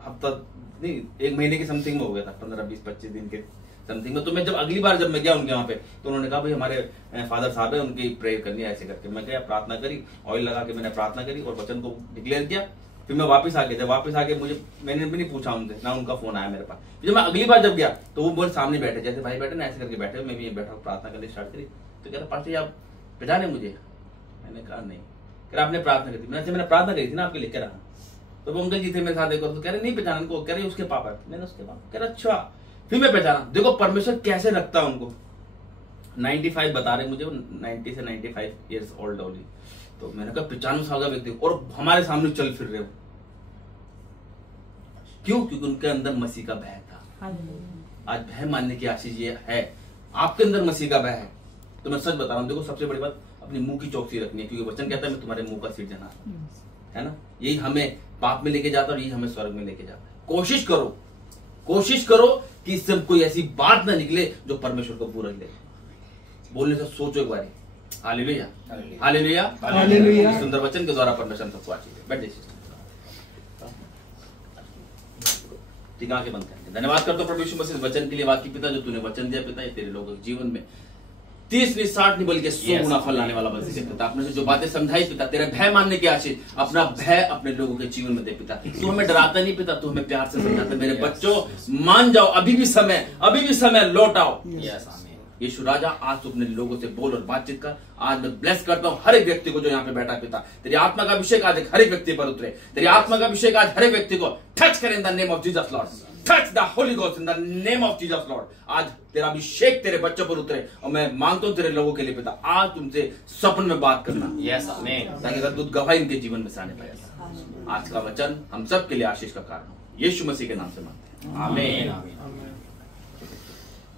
हफ्ता नहीं, 1 महीने के समथिंग में हो गया था, 15-20-25 दिन के समथिंग में। तो मैं अगली बार जब मैं गया उनके वहां पे, तो उन्होंने कहा भाई हमारे फादर साहब है, उनकी प्रेयर करनी है ऐसे करके। मैं गया, प्रार्थना करी, ऑयल लगा के मैंने प्रार्थना करी और वचन को डिक्लेयर किया। फिर मैं वापस आ गया। जब वापस आके मैंने भी नहीं पूछा उनसे, ना उनका फोन आया मेरे पास। जब मैं अगली बार जब गया तो वो मेरे सामने बैठे, जैसे भाई बैठे ना ऐसे करके बैठे, मैं भी बैठा, प्रार्थना करनी स्टार्ट करी। तो कहता पास्टर जी आप पहचाने मुझे? मैंने कहा नहीं। कह रहा आपने प्रार्थना करी? मैंने प्रार्थना करी थी ना आपके लिए। कह रहा तो वो अंकल जी थे मेरे साथ एक, तो कह रहे नहीं पहचाना उनको। कह रहे उसके पापा। मैंने उसके पापा। कह रहा अच्छा। फिर मैं पहचाना। देखो परमेश्वर कैसे रखता है उनको। 95 बता रहे मुझे, 90 से 95 ईयर्स ओल्ड ओनली। तो मैंने कहा 95 साल का व्यक्ति और हमारे सामने चल फिर रहे हो। क्यों? क्योंकि उनके अंदर मसीह का भय था। आज भय मानने की आशीष ये है, आपके अंदर मसीह का भय है। तो मैं सच बता रहा हूँ, देखो सबसे बड़ी बात अपनी मुंह की चौकसी रखनी है, क्योंकि वचन कहता है मैं तुम्हारे मुंह का सिर जना, है ना। यही हमें पाप में लेके जाता है और यही हमें स्वर्ग में लेके जाता है। कोशिश करो कि इससे कोई ऐसी बात ना निकले जो परमेश्वर को बुरा ले। बोलने से सोचो एक बार। Hallelujah, hallelujah, hallelujah. सुंदर वचन के द्वारा परमेश्वर सबको आशीष दे। बैठिए सिस्टर, ठीक आंखें बंद करके धन्यवाद करता हूं प्रभु यीशु मसीह वचन के लिए। वाकई पिता जो तूने वचन दिया पिता, ये तेरे लोगों के जीवन में 30 नहीं 60 नहीं बल्कि 100 गुना फल लाने वाला बन सके पिता। आपने से जो बातें समझाई पिता, तेरे भय मानने की आशीष, अपना भय अपने लोगों के जीवन में दे पिता। तू हमें डराता नहीं पिता, तू हमें प्यार से समझाता। मेरे बच्चों मान जाओ, अभी भी समय लौट आओ। यीशु राजा आज तू अपने लोगों से बोल और बातचीत कर। आज मैं ब्लेस करता हूँ हर एक व्यक्ति को जो यहाँ पे बैठा पिता। तेरी आत्मा का अभिषेक आज हर एक व्यक्ति पर उतरे। तेरी आत्मा का अभिषेक आज हर एक व्यक्ति को टच करे इन the name of Jesus Lord. Touch the Holi ghost in the name of Jesus Lord. आज तेरा अभिषेक तेरे बच्चों पर उतरे और मैं मांगता हूँ तेरे लोगों के लिए पिता, आज तुमसे सपन में बात करना। यस आमीन। ताकि अगर दूध गवाही इनके जीवन में से आने पाए। आज का वचन हम सब के लिए आशीष का कारण हो। यीशु मसीह के नाम से मांगते हैं, आमीन।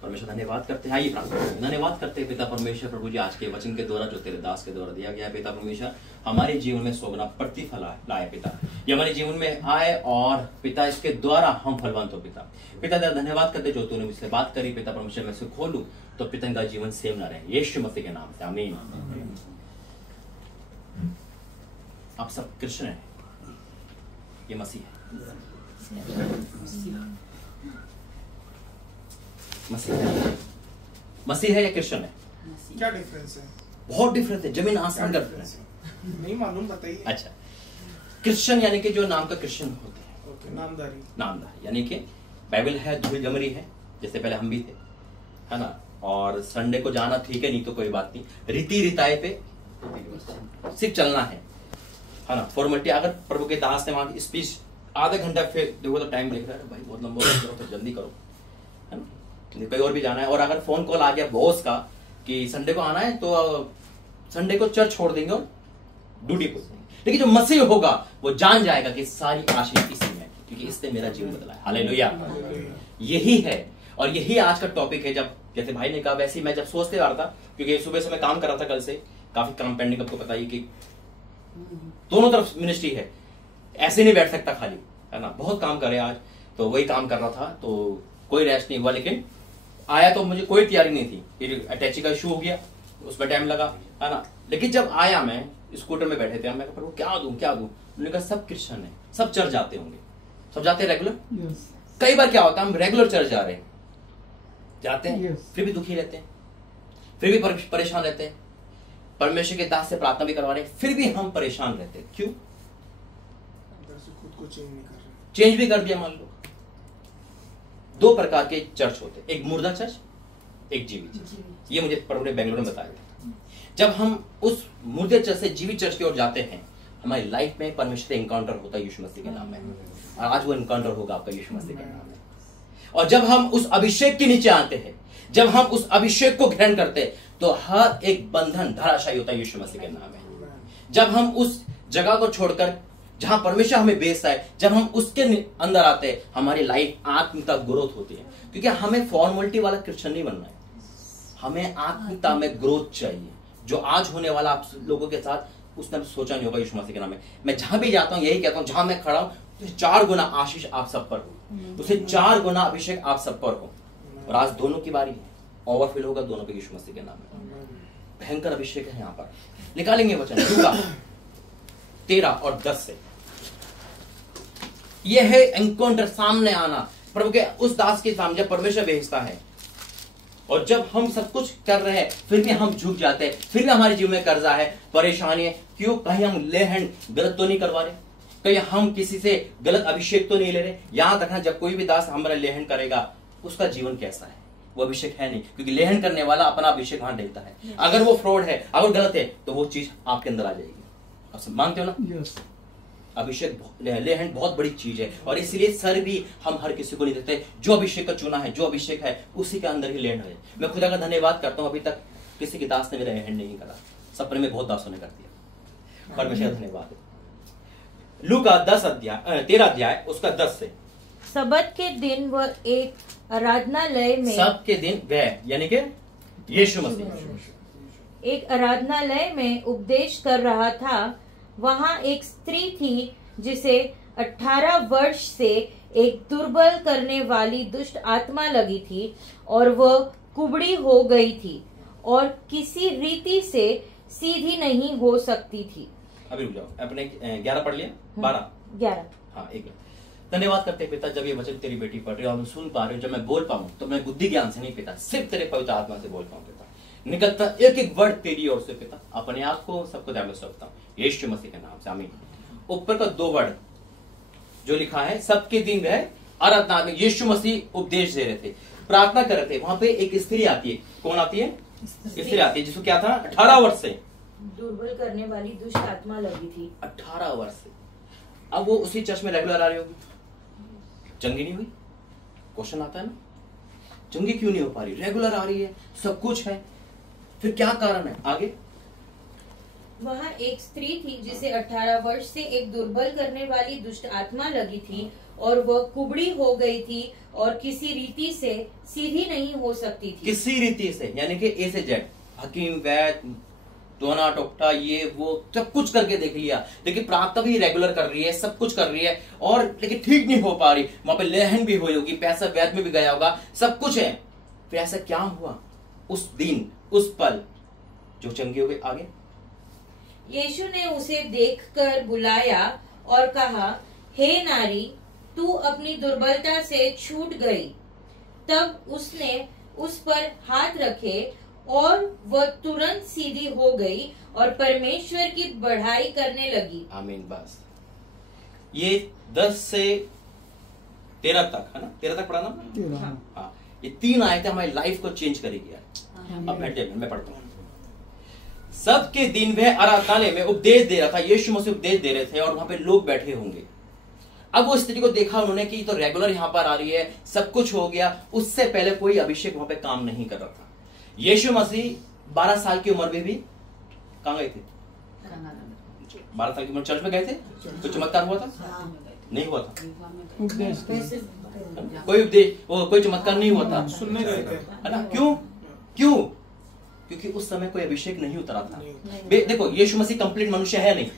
परमेश्वर धन्यवाद करते हैं। आइए प्रार्थना करें। धन्यवाद करते हैं पिता परमेश्वर प्रभु जी आज के वचन के द्वारा जो तेरे दास के द्वारा दिया गया पिता परमेश्वर, हमारे जीवन में 100 गुना प्रतिफल लाए पिता। ये हमारे जीवन में आए और पिता इसके द्वारा हम फलवंत हो पिता। पिता तेरा धन्यवाद करते जो तूने मुझसे बात करी पिता परमेश्वर, मैं इसे खोलूं तो पिता का जीवन सेम ना रहे। यीशु मसीह के नाम से आमीन। आप सब कृष्ण हैं, ये मसीह है। मसीह है या कृष्ण है? क्या डिफरेंस है? बहुत डिफरेंस है, जमीन आसमान का डिफरेंस है। नहीं मालूम, बताइए। अच्छा, कृष्ण यानी कि जो नाम का कृष्ण होते हैं। ओके, नामधारी। नामधारी यानी कि बाइबल है, धूल जमरी है, जैसे पहले हम भी थे, है ना। और संडे को जाना ठीक है, नहीं तो कोई बात नहीं। रीति रिताए पे सिर्फ चलना है ना। फॉर्मेलिटी अगर प्रभु के दास ने वहां स्पीच आधा घंटा, फिर देखो तो टाइम देख रहा है भाई बहुत लंबा करो तो जल्दी करो, है ना। कहीं और भी जाना है और अगर फोन कॉल आ गया बॉस का कि संडे को आना है तो संडे को चर्च छोड़ देंगे और ड्यूटी को। लेकिन जो मसीह होगा वो जान जाएगा कि सारी आशीष इसी में, क्योंकि इसने मेरा जीवन बदला है। हालेलुया। यही है और यही आज का टॉपिक है। जब जैसे भाई ने कहा वैसे ही मैं जब सोचते आ रहा था, क्योंकि सुबह से मैं काम कर रहा था, कल से काफी काम पेंडिंग, आपको पता ही कि दोनों तरफ मिनिस्ट्री है, ऐसे नहीं बैठ सकता खाली, है ना। बहुत काम करे आज, तो वही काम कर रहा था, तो कोई रेस्ट नहीं हुआ। लेकिन आया तो मुझे कोई तैयारी नहीं थी, फिर अटैची का इशू हो गया, उसमें टाइम लगा, है ना। लेकिन जब आया, मैं स्कूटर में बैठे थे, मैं प्रभु क्या दूं क्या दूं। उन्होंने कहा सब क्रिश्चियन है, सब चर्च जाते होंगे, सब जाते हैं रेगुलर। कई बार क्या होता है, हम रेगुलर चर्च जा रहे हैं, जाते हैं, फिर भी दुखी रहते हैं, फिर भी परेशान रहते हैं, परमेश्वर के दास से प्रार्थना भी करवा रहे हैं, फिर भी हम परेशान रहते हैं। क्यों? खुद को चेंज नहीं कर रहे। चेंज भी कर दिया। मान लो 2 प्रकार के चर्च होते हैं, एक मुर्दा चर्च, एक जीवित चर्च। ये मुझे प्रभु ने बेंगलोर में बताया था। जब हम उस मुर्दे चर्च से जीवित चर्च की ओर जाते हैं, हमारी लाइफ में परमेश्वर से एनकाउंटर होता है यीशु मसीह के नाम में, और आज वो एनकाउंटर होगा आपका यीशु मसीह के नाम में। और जब हम उस अभिषेक के नीचे आते हैं, जब हम उस अभिषेक को ग्रहण करते तो हर एक बंधन धराशायी होता है यीशु मसीह के नाम में। जब हम उस जगह को छोड़कर जहां परमेश्वर हमें भेजता है, जब हम उसके अंदर आते हैं, हमारी लाइफ आत्मिकता ग्रोथ होती है। क्योंकि हमें फॉर्मेलिटी वाला क्रिश्चियन नहीं बनना है, हमें आत्मिकता में ग्रोथ चाहिए। जो आज होने वाला आप लोगों के साथ उसने सोचा नहीं होगा यीशु मसीह के नाम में। मैं जहां भी जाता हूं यही कहता हूं, जहां मैं खड़ा हूं तो 4 गुना आशीष आप सब पर हो, उसे 4 गुना अभिषेक आप सब पर हो। और आज दोनों की बारी है, ओवरफिल होगा दोनों पे यीशु मसीह के नाम में। भयंकर अभिषेक है यहाँ पर। निकालेंगे वचन लूका 13 और 10 से। यह है एनकाउंटर, सामने आना प्रभु के उस दास के सामने जब परमेश्वर भेजता है। और जब हम सब कुछ कर रहे हैं फिर भी हम झुक जाते हैं, फिर भी हमारे जीवन में कर्जा है, परेशानी है। क्यों? कहीं हम ले हैंड गलत तो नहीं करवा रहे, कहीं हम किसी से गलत अभिषेक तो नहीं ले रहे। याद रखना, जब कोई भी दास हमारा लेहन करेगा उसका जीवन कैसा है, वो अभिषेक है नहीं। क्योंकि लेहन करने वाला अपना अभिषेक वहां देता है। अगर वो फ्रॉड है, अगर गलत है, तो वो चीज आपके अंदर आ जाएगी। आप सब मानते हो ना? अभिषेक लेहन बहुत बड़ी चीज है। और इसलिए सर भी हम हर किसी को नहीं देते। जो अभिषेक का चुना है, जो अभिषेक है, उसी के अंदर ही लेहन है। मैं खुदा का धन्यवाद करता हूं, अभी तक किसी के दास ने मेरा लेहन नहीं करा, सपने में बहुत दासों ने कर दिया। परमेश्वर धन्यवाद है। लूका 13 अध्याय उसका 10 से। सबत के दिन वह एक आराधनालय में, सब के दिन वह यानी कि यीशु मसीह एक आराधनालय में उपदेश कर रहा था। वहां एक स्त्री थी जिसे 18 वर्ष से एक दुर्बल करने वाली दुष्ट आत्मा लगी थी और वह कुबड़ी हो गई थी और किसी रीति से सीधी नहीं हो सकती थी। अभी रुक जाओ, अपने 11 पढ़ लिया, 12 हाँ, एक धन्यवाद करते हैं पिता, जब ये वचन तेरी बेटी पढ़ रही है और मैं सुन पा रही हूँ, जब मैं बोल पाऊं तो मैं बुद्धि ज्ञान से नहीं पिता, सिर्फ तेरे पवित्र आत्मा से बोल पाऊं पिता। निकलता एक एक वर्ड तेरी ओर से पिता, अपने आप को सबको ध्यान में रखता हूँ यीशु मसीह के नाम से, आमीन। ऊपर का 2 वर्ड जो लिखा है, सबके दिन वह आराधना में यीशु मसीह उपदेश दे रहे थे, प्रार्थना कर रहे थे। वहां पे एक स्त्री आती है। कौन आती है? स्त्री आती है जिसको क्या था? 18 वर्ष से दुर्बल करने वाली दुष्ट आत्मा लगी थी। 18 वर्ष से। अब वो उसी चर्च में रेगुलर आ रही होगी, चंगी नहीं हुई। क्वेश्चन आता है ना, चंगी क्यों नहीं हो पा रही? रेगुलर आ रही है, सब कुछ है, फिर क्या कारण है? आगे। वहाँ एक स्त्री थी जिसे 18 वर्ष से एक दुर्बल करने वाली दुष्ट आत्मा लगी थी और वह कुबड़ी हो गई थी और किसी रीति से सीधी नहीं हो सकती थी। किसी रीति से यानी कि ए से जेड, हकीम, वैद्य, टोना टोकटा, ये वो सब कुछ करके देख लिया, लेकिन प्रार्थना भी रेगुलर कर रही है, सब कुछ कर रही है, और लेकिन ठीक नहीं हो पा रही। वहां पे लेहन भी हुई होगी, पैसा वैद्य में भी गया होगा, सब कुछ है। फिर ऐसा क्या हुआ उस दिन, उस पल जो चंगी हो गई? आगे। यीशु ने उसे देखकर बुलाया और कहा, हे नारी, तू अपनी दुर्बलता से छूट गई। तब उसने उस पर हाथ रखे और वह तुरंत सीधी हो गई और परमेश्वर की बढ़ाई करने लगी। आमीन। बस ये 10 से 13 तक है ना, 13 तक पढ़ा ना? हाँ, ये 3 आयतें हमारी लाइफ को चेंज करेगी यार। अब बैठ जाइए, मैं पढ़ता हूँ। सबके दिन वह आराधनालय में उपदेश दे रहा था, यीशु मसीह उपदेश दे रहे थे और वहां पे लोग बैठे होंगे। अब वो स्त्री को देखा उन्होंने कि तो रेगुलर यहाँ पर आ रही है, सब कुछ हो गया, उससे पहले कोई अभिषेक वहां पे काम नहीं कर रहा था। यीशु मसीह 12 साल की उम्र में भी कहाँ गए थे? 12 साल की उम्र चर्च में गए थे? कोई चमत्कार हुआ था? नहीं हुआ था। कोई उपदेश, कोई चमत्कार नहीं हुआ था, सुनने गए थे, है ना? क्यों? क्योंकि उस समय कोई अभिषेक नहीं उतरा था। देखो, यीशु मसीह कंप्लीट मनुष्य है नहीं,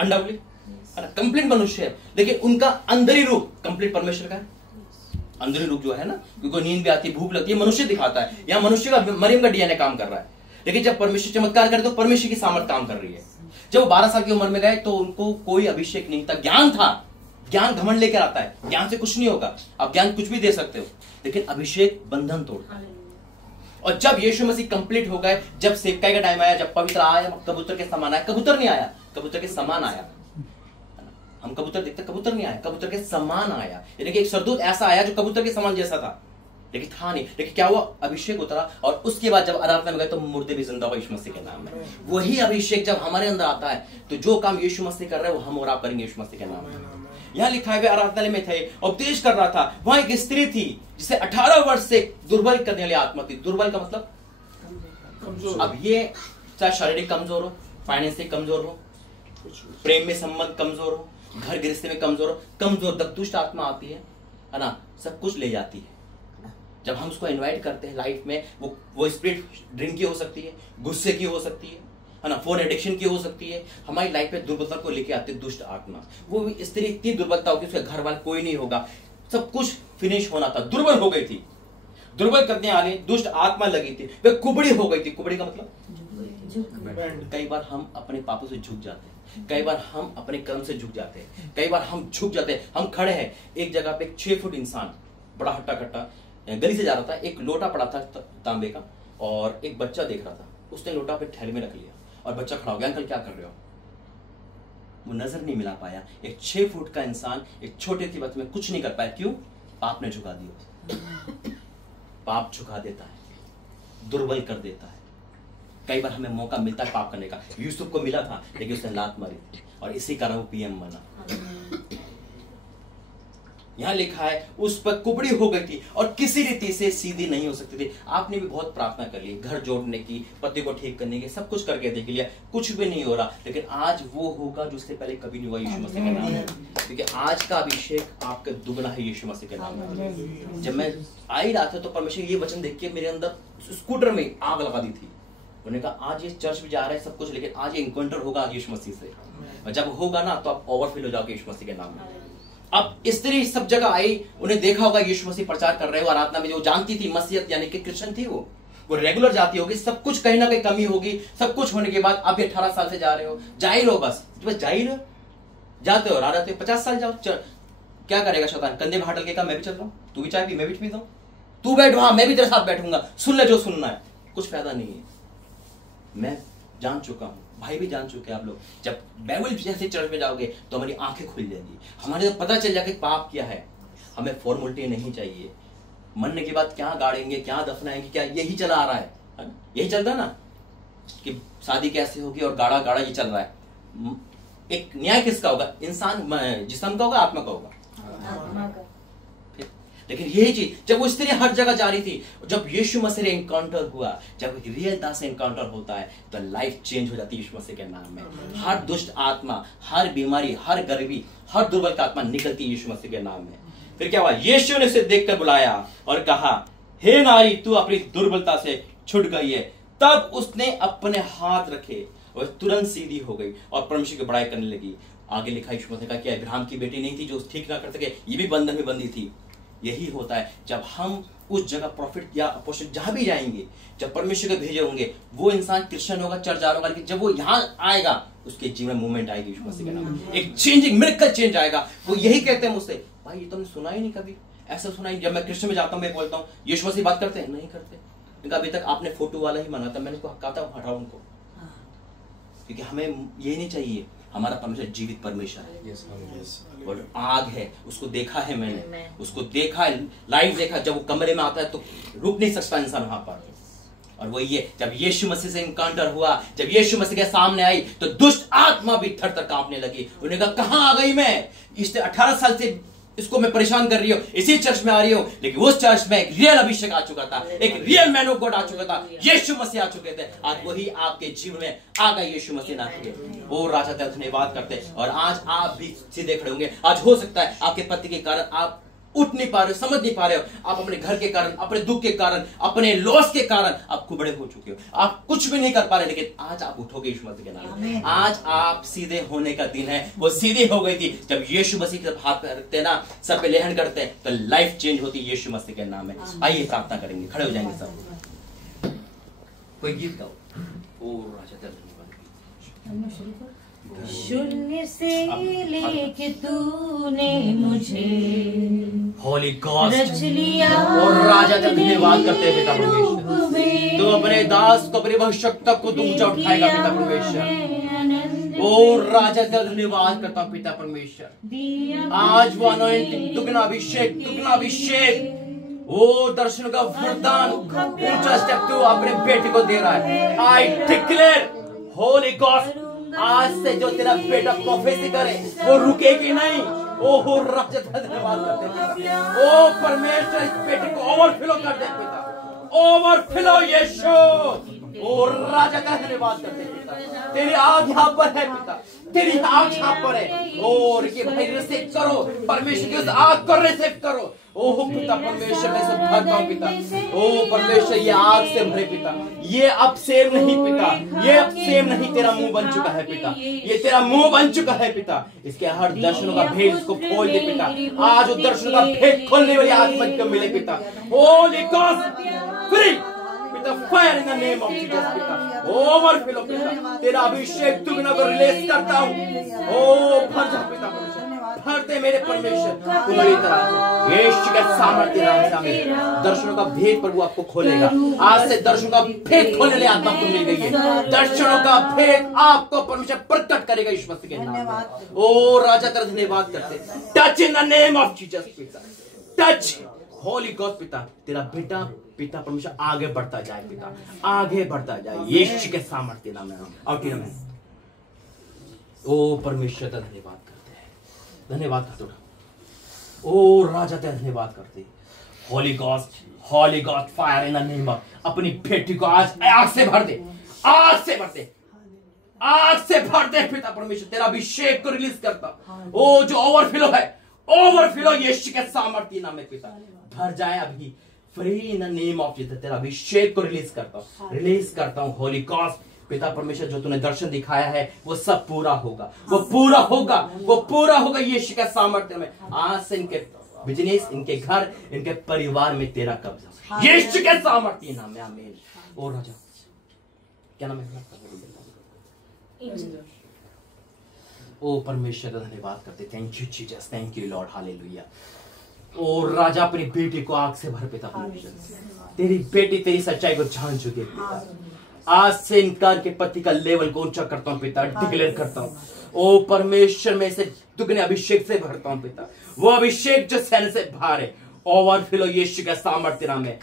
अनडाउटली कंप्लीट मनुष्य है, लेकिन उनका अंदरी रूप कंप्लीट परमेश्वर का है। अंदरी रूप जो है ना, क्योंकि नींद भी आती है, भूख लगती है, मनुष्य दिखाता है। यहाँ मनुष्य का, मरियम का डीएनए काम कर रहा है, लेकिन जब परमेश्वर चमत्कार करे तो परमेश्वर की सामर्थ काम कर रही है। जब वो 12 साल की उम्र में गए तो उनको कोई अभिषेक नहीं था, ज्ञान था। ज्ञान घमंड लेकर आता है, ज्ञान से कुछ नहीं होगा। आप ज्ञान कुछ भी दे सकते हो, लेकिन अभिषेक बंधन तोड़ता है। और जब यीशु मसीह कंप्लीट हो गए, जब सेवकाई का टाइम आया, जब पवित्र आया, कबूतर के समान आया, कबूतर नहीं आया, कबूतर के समान आया। हम कबूतर देखते, कबूतर नहीं आया, कबूतर के समान आया। यानी कि एक सरदूत ऐसा आया जो कबूतर के समान जैसा था, लेकिन था नहीं। लेकिन क्या हुआ? अभिषेक उतरा, और उसके बाद जब आराधना में गए तो मुर्दे भी जिंदा हुआ यीशु मसीह के नाम में। वही अभिषेक जब हमारे अंदर आता है तो जो काम यीशु मसीह कर रहे हैं वो हम और आप करेंगे यीशु मसीह के नाम में। यहाँ लिखा है वे आराधनालय में थे, उपदेश कर रहा था। वहां एक स्त्री थी जिसे 18 वर्ष से दुर्बल करने वाली आत्मा थी। दुर्बल का मतलब अब ये चाहे शारीरिक कमजोर हो, फाइनेंशियल कमजोर हो, प्रेम में संबंध कमजोर हो, घर गृहस्थी में कमजोर हो, कमजोर तब दुष्ट आत्मा आती है ना, सब कुछ ले जाती है। जब हम उसको इनवाइट करते हैं लाइफ में, वो स्पिरिट ड्रिंक की हो सकती है, गुस्से की हो सकती है ना, फोन एडिक्शन की हो सकती है, हमारी लाइफ में दुर्बलता को लेके आते दुष्ट आत्मा। वो स्त्री इतनी दुर्बलता होगी, उसके घर वाले कोई नहीं होगा, सब कुछ फिनिश होना था, दुर्बल हो गई थी। दुर्बल करने वाली दुष्ट आत्मा लगी थी, वे कुबड़ी हो गई थी। कुबड़ी का मतलब कई बार हम अपने पापों से झुक जाते हैं, कई बार हम अपने कर्म से झुक जाते हैं, कई बार हम झुक जाते हैं। हम खड़े हैं एक जगह पे, एक 6 फुट इंसान बड़ा हट्टा कट्टा गली से जा रहा था, एक लोटा पड़ा था तांबे का, और एक बच्चा देख रहा था, उसने लोटा पे थैले में रख लिया और बच्चा खड़ा हो गया, अंकल क्या कर रहे हो? वो नजर नहीं मिला पाया। एक 6 फुट का इंसान एक छोटे सी बच्चे में कुछ नहीं कर पाया। क्यों? पाप ने झुका दिया। पाप झुका देता है, दुर्बल कर देता है। कई बार हमें मौका मिलता है पाप करने का। यूसुफ को मिला था लेकिन उसने लात मारी थी और इसी कारण वो पीएम बना। यहां लिखा है उस पर कुबड़ी हो गई थी और किसी रीति से सीधी नहीं हो सकती थी। आपने भी बहुत प्रार्थना कर ली, घर जोड़ने की, पति को ठीक करने की, सब कुछ करके देख लिया, कुछ भी नहीं हो रहा। लेकिन आज वो होगा जो उससे पहले कभी नहीं हुआ, यीशु मसीह के नाम में। क्योंकि आज का अभिषेक आपका दुगना है यीशु मसीह के नाम में। जब मैं आ ही रहा था तो परमेश्वर ये वचन देख के मेरे अंदर स्कूटर में आग लगा दी थी। उन्होंने कहा आज ये चर्च भी जा रहा है सब कुछ, लेकिन आज ये इनकाउंटर होगा यीशु मसीह से, और जब होगा ना तो आप ओवरफिल हो जाओगे यीशु मसीह के नाम में। अब स्त्री सब जगह आई, उन्हें देखा होगा यीशु मसीह प्रचार कर रहे हो आराधना में, जो जानती थी मसीहत यानी कि क्रिश्चियन थी, वो रेगुलर जाती होगी, सब कुछ कहीं ना कहीं कमी होगी। सब कुछ होने के बाद आप 18 साल से जा रहे हो, जा ही रहो, बस जा ही रहो, जाते हो, रहते हो, 50 साल जाओ, क्या करेगा शैतान? कंधे में हाथ डाल के कहा मैं भी चल रहा हूँ, तू भी चाय पी, मैं भी पीता हूँ, तू बैठ वहां, मैं भी तेरे साथ बैठूंगा, सुन ले जो सुनना है। कुछ फायदा नहीं है। मैं जान चुका हूं, भाई भी जान चुके हैं आप लोग। जब बाइबल जैसे चर्च में जाओगे तो हमारी आंखें खुल जाएंगी, हमारे तो पता चल जाएगा पाप क्या है। हमें फॉर्मेलिटी नहीं चाहिए, मरने के बाद क्या गाड़ेंगे, क्या दफनाएंगे, क्या यही चला आ रहा है ना? यही चलता है ना कि शादी कैसे होगी और गाड़ा गाड़ा ये चल रहा है। एक न्याय किसका होगा? इंसान जिस्म का होगा, आत्मा का होगा? लेकिन यही चीज जब वो स्त्री हर जगह जा रही थी, जब यीशु मसीह से एनकाउंटर हुआ, जब रियलता से एनकाउंटर होता है तो लाइफ चेंज हो जाती है यीशु मसीह के नाम में। हर दुष्ट आत्मा, हर बीमारी, हर गरीबी, हर दुर्बल का आत्मा निकलती है यीशु मसीह के नाम में। फिर क्या हुआ? यीशु ने उसे देखकर बुलाया और कहा, हे नारी, तू अपनी दुर्बलता से छूट गई है। तब उसने अपने हाथ रखे और तुरंत सीधी हो गई और परमेश्वर की बड़ाई करने लगी। आगे लिखा यीशु मसीह का कि अब्राहम की बेटी नहीं थी जो ठीक ना कर सके, ये भी बंधन में बंधी थी। यही होता है जब हम उस जगह प्रॉफिट या अपोस्टल जहां भी जाएंगे, जब परमेश्वर के भेजे होंगे, वो इंसान क्रिश्चियन होगा, चर्च जा रहा होगा, लेकिन जब वो यहाँ आएगा उसके जीवन में मूवमेंट आएगी यीशु मसीह के नाम, एक चेंजिंग मिरेकल चेंज आएगा। वो यही कहते हैं मुझसे, भाई ये तुमने सुना ही नहीं कभी, ऐसा सुना ही। जब मैं क्रिश्चियन में जाता हूँ, मैं बोलता हूँ यीशु मसीह बात करते हैं, नहीं करते। इनका अभी तक आपने फोटो वाला ही माना था, मैंने उसको कहा था हटाओ उनको, क्योंकि हमें ये नहीं चाहिए। हमारा परमेश्वर जीवित परमेश्वर है और आग है, उसको देखा है मैंने, उसको देखा है, लाइव देखा। जब वो कमरे में आता है तो रुक नहीं सकता इंसान वहां पर। और वो ये जब यीशु मसीह से इनकाउंटर हुआ, जब यीशु मसीह के सामने आई तो दुष्ट आत्मा भी थर थर कांपने लगी। उन्होंने कहा कहां आ गई मैं? इससे 18 साल से इसको मैं परेशान कर रही हूँ, इसी चर्च में आ रही हूँ, लेकिन उस चर्च में एक रियल अभिषेक आ चुका था, एक रियल मैन ऑफ गॉड आ चुका था, यीशु मसीह आ चुके थे। आज वही आपके जीवन में आ गए यीशु मसीह ना थे। वो राजा थे, धन्यवाद करते। और आज आप भी सीधे खड़े होंगे। आज हो सकता है आपके पति के कारण आप उठ नहीं पा रहे हो, समझ नहीं पा रहे हो, आप अपने घर के कारण, अपने दुख के कारण, अपने लॉस के कारण आप खुबड़े हो चुके हो, आप कुछ भी नहीं कर पा रहे, लेकिन आज आप उठोगे यीशु मसीह के नाम में। आज आप सीधे होने का दिन है। वो सीधी हो गई थी जब यीशु मसीह के हाथ पे रखते ना, सर पे लेहन करते तो लाइफ चेंज होती है यीशु मसीह के नाम में। आइए प्रार्थना करेंगे, खड़े हो जाएंगे सब। कोई गीत गाओ। ओ राजा शून्य से लेके तूने मुझे होली गॉड रच लिया। और राजा का धन्यवाद करते हैं पिता परमेश्वर, तो अपने दास को, अपनी आवश्यकता को तू ऊंचा उठाएगा पिता परमेश्वर। और राजा का धन्यवाद करता हूं पिता परमेश्वर। आज वो अनॉइंटिंग, दुगना अभिषेक, वो दर्शन का वरदान, ऊंचा स्टेप तू अपने बेटे को दे रहा है। आई डिक्लेयर होली गॉड, आज से जो तेरा बेटा प्रोफेसी करे वो रुकेगी नहीं, ओहो राजा धन्यवाद करते हैं। ओ परमेश्वर इस बेटे को ओवरफ्लो कर दे पिता, ओवरफ्लो यीशु। ओ राजा का धन्यवाद करते हैं पिता, तेरी आग यहाँ पर है पिता, तेरी आग यहाँ पर है। और ये भाई रिसीव करो परमेश्वर की उस आग को रिसीव करो। ओह पिता परमेश्वर मैं सब भरता हूँ पिता। ओ परमेश्वर ये आग से भरे पिता, ये अब सेम नहीं पिता, ये अब सेम नहीं, तेरा मुंह बन चुका है पिता, ये तेरा मुंह बन चुका है पिता। इसके हर दर्शनों का भेद इसको खोल दे पिता। आज उस दर्शनों का भेद खोलने वाली आत्मा को मिले पिता। होली गॉस्ट फ्री पिता, fire in the name of Jesus पिता, ओवरफ्लो पिता, तेरा अभिषेक दुगना को रिलीज करता हूँ। ओ भर जा पिता परमेश्वर, भरते मेरे परमेश्वर तुम्हारी तरह यीशु के सामर्थ्य नाम से हमें दर्शनों का भेद प्रभु आपको खोलेगा। आज से दर्शनों का भेद खोलने वाली आत्मा को मिल गई है। दर्शनों का भेद आपको परमेश्वर प्रकट करेगा यीशु मसीह के नाम में। ओ राजा तेरा धन्यवाद करते, touch in the name of Jesus पिता, टच होली गॉड पिता, तेरा बेटा पिता परमेश्वर आगे बढ़ता जाए पिता, आगे बढ़ता जाए यीशु के सामर्थ्य नाम में। और ओ परमेश्वर का धन्यवाद करते हैं, धन्यवाद करते हो। ओ राजा तेरा धन्यवाद करते, Holi God fire in the name of, अपनी बेटी को आज आग से भर दे, आग से भर दे, आग से भर दे पिता परमेश्वर, तेरा अभिषेक को रिलीज करता। ओ जो ओवरफ्लो है, ओवरफ्लो यीशु के सामर्थ्य नाम में पिता भर जाए अभी, free in the name of Jesus. तेरा अभिषेक को रिलीज करता हूँ होली गॉस्ट पिता परमेश्वर। जो तूने दर्शन दिखाया है वो सब पूरा होगा, वो पूरा होगा, वो पूरा होगा यीशु के सामर्थ्य में। आज से इनके बिजनेस, इनके घर, इनके परिवार में तेरा कब्जा यीशु के सामर्थ्य नाम में, आमीन। ओ राजा क्या नाम है? ओ परमेश्वर का धन्यवाद करते, thank you Jesus, thank you Lord, hallelujah. ओ राजा अपनी बेटी को आग से भर पिता परमेश्वर, तेरी बेटी तेरी सच्चाई को जान चुकी है पिता। आज से इनकार के पति का लेवल को ऊंचा करता हूं पिता, डिक्लेयर करता हूं। ओ परमेश्वर में से दुगने अभिषेक से भरता हूं पिता, वो अभिषेक जो सैन से बाहर है, ओवरफ्लो यीशु का सामर्थ्य नाम है।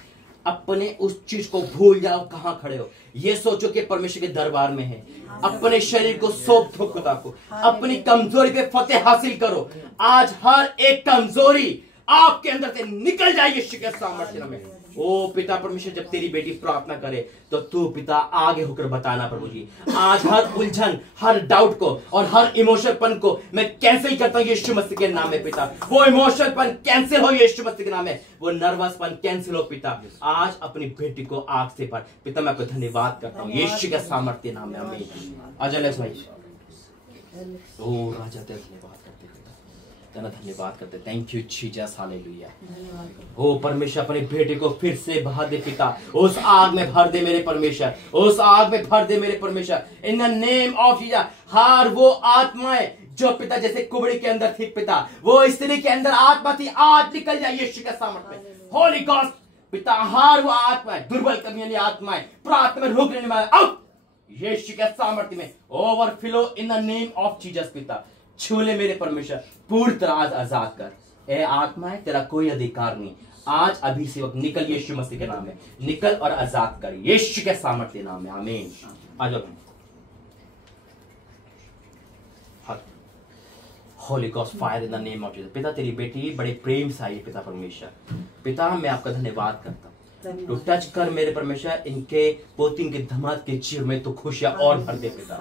अपने उस चीज को भूल जाओ कहां खड़े हो, ये सोचो कि परमेश्वर के दरबार में है। अपने शरीर को सौंप दो खुदा को, अपनी कमजोरी पे फतेह हासिल करो। आज हर एक कमजोरी आपके अंदर से निकल जाए यीशु के सामर्थ्य में। ओ पिता परमेश्वर, जब तेरी बेटी प्रार्थना करे तो तू पिता आगे होकर बताना प्रभु जी। आज हर उलझन, हर डाउट को और हर इमोशनपन को मैं कैंसिल करता हूँ यीशु मसीह के नाम में पिता। वो इमोशनपन कैंसिल हो यीशु मसीह के नाम में, वो नर्वसपन कैंसिल हो पिता। आज अपनी बेटी को आग से भर पिता, मैं आपको धन्यवाद करता हूँ यीशु के सामर्थ्य नाम में, आमीन। आजा भाई। ओ राजा तेरा धन्यवाद करते पिता, तेरा धन्यवाद करते, थैंक यू जीसस, हालेलुया। ओ परमेश्वर अपने बेटे को फिर से भर दे पिता, उस आग में भर दे मेरे परमेश्वर, उस आग में भर दे मेरे परमेश्वर, in the name of Jesus. हर वो आत्माएं जो पिता जैसे कुबड़ी के अंदर थी पिता, वो स्त्री के अंदर आत्मा थी, आज निकल जाए यीशु के सामर्थ्य में, होली गॉस्ट पिता। हर वो आत्माएं, दुर्बल करने वाली आत्माएं, प्रार्थना में रोकने वाले, अब यीशु के सामर्थ्य में overflow in the name of Jesus पिता। छू ले मेरे परमेश्वर, पूरी तरह आज आजाद कर। ए आत्मा है, तेरा कोई अधिकार नहीं। आज अभी से वक्त निकल यीशु मसीह के नाम में, निकल और आजाद कर यीशु के सामर्थ्य नाम में, आमीन। आ जाओ Holi ghost fire in the name of Jesus. पिता तेरी बेटी बड़े प्रेम से आई पिता परमेश्वर, पिता मैं आपका धन्यवाद करता हूँ। तो टच कर मेरे परमेश्वर, इनके पोती के धमाक के चीर में तो खुशियां और भर दे पिता।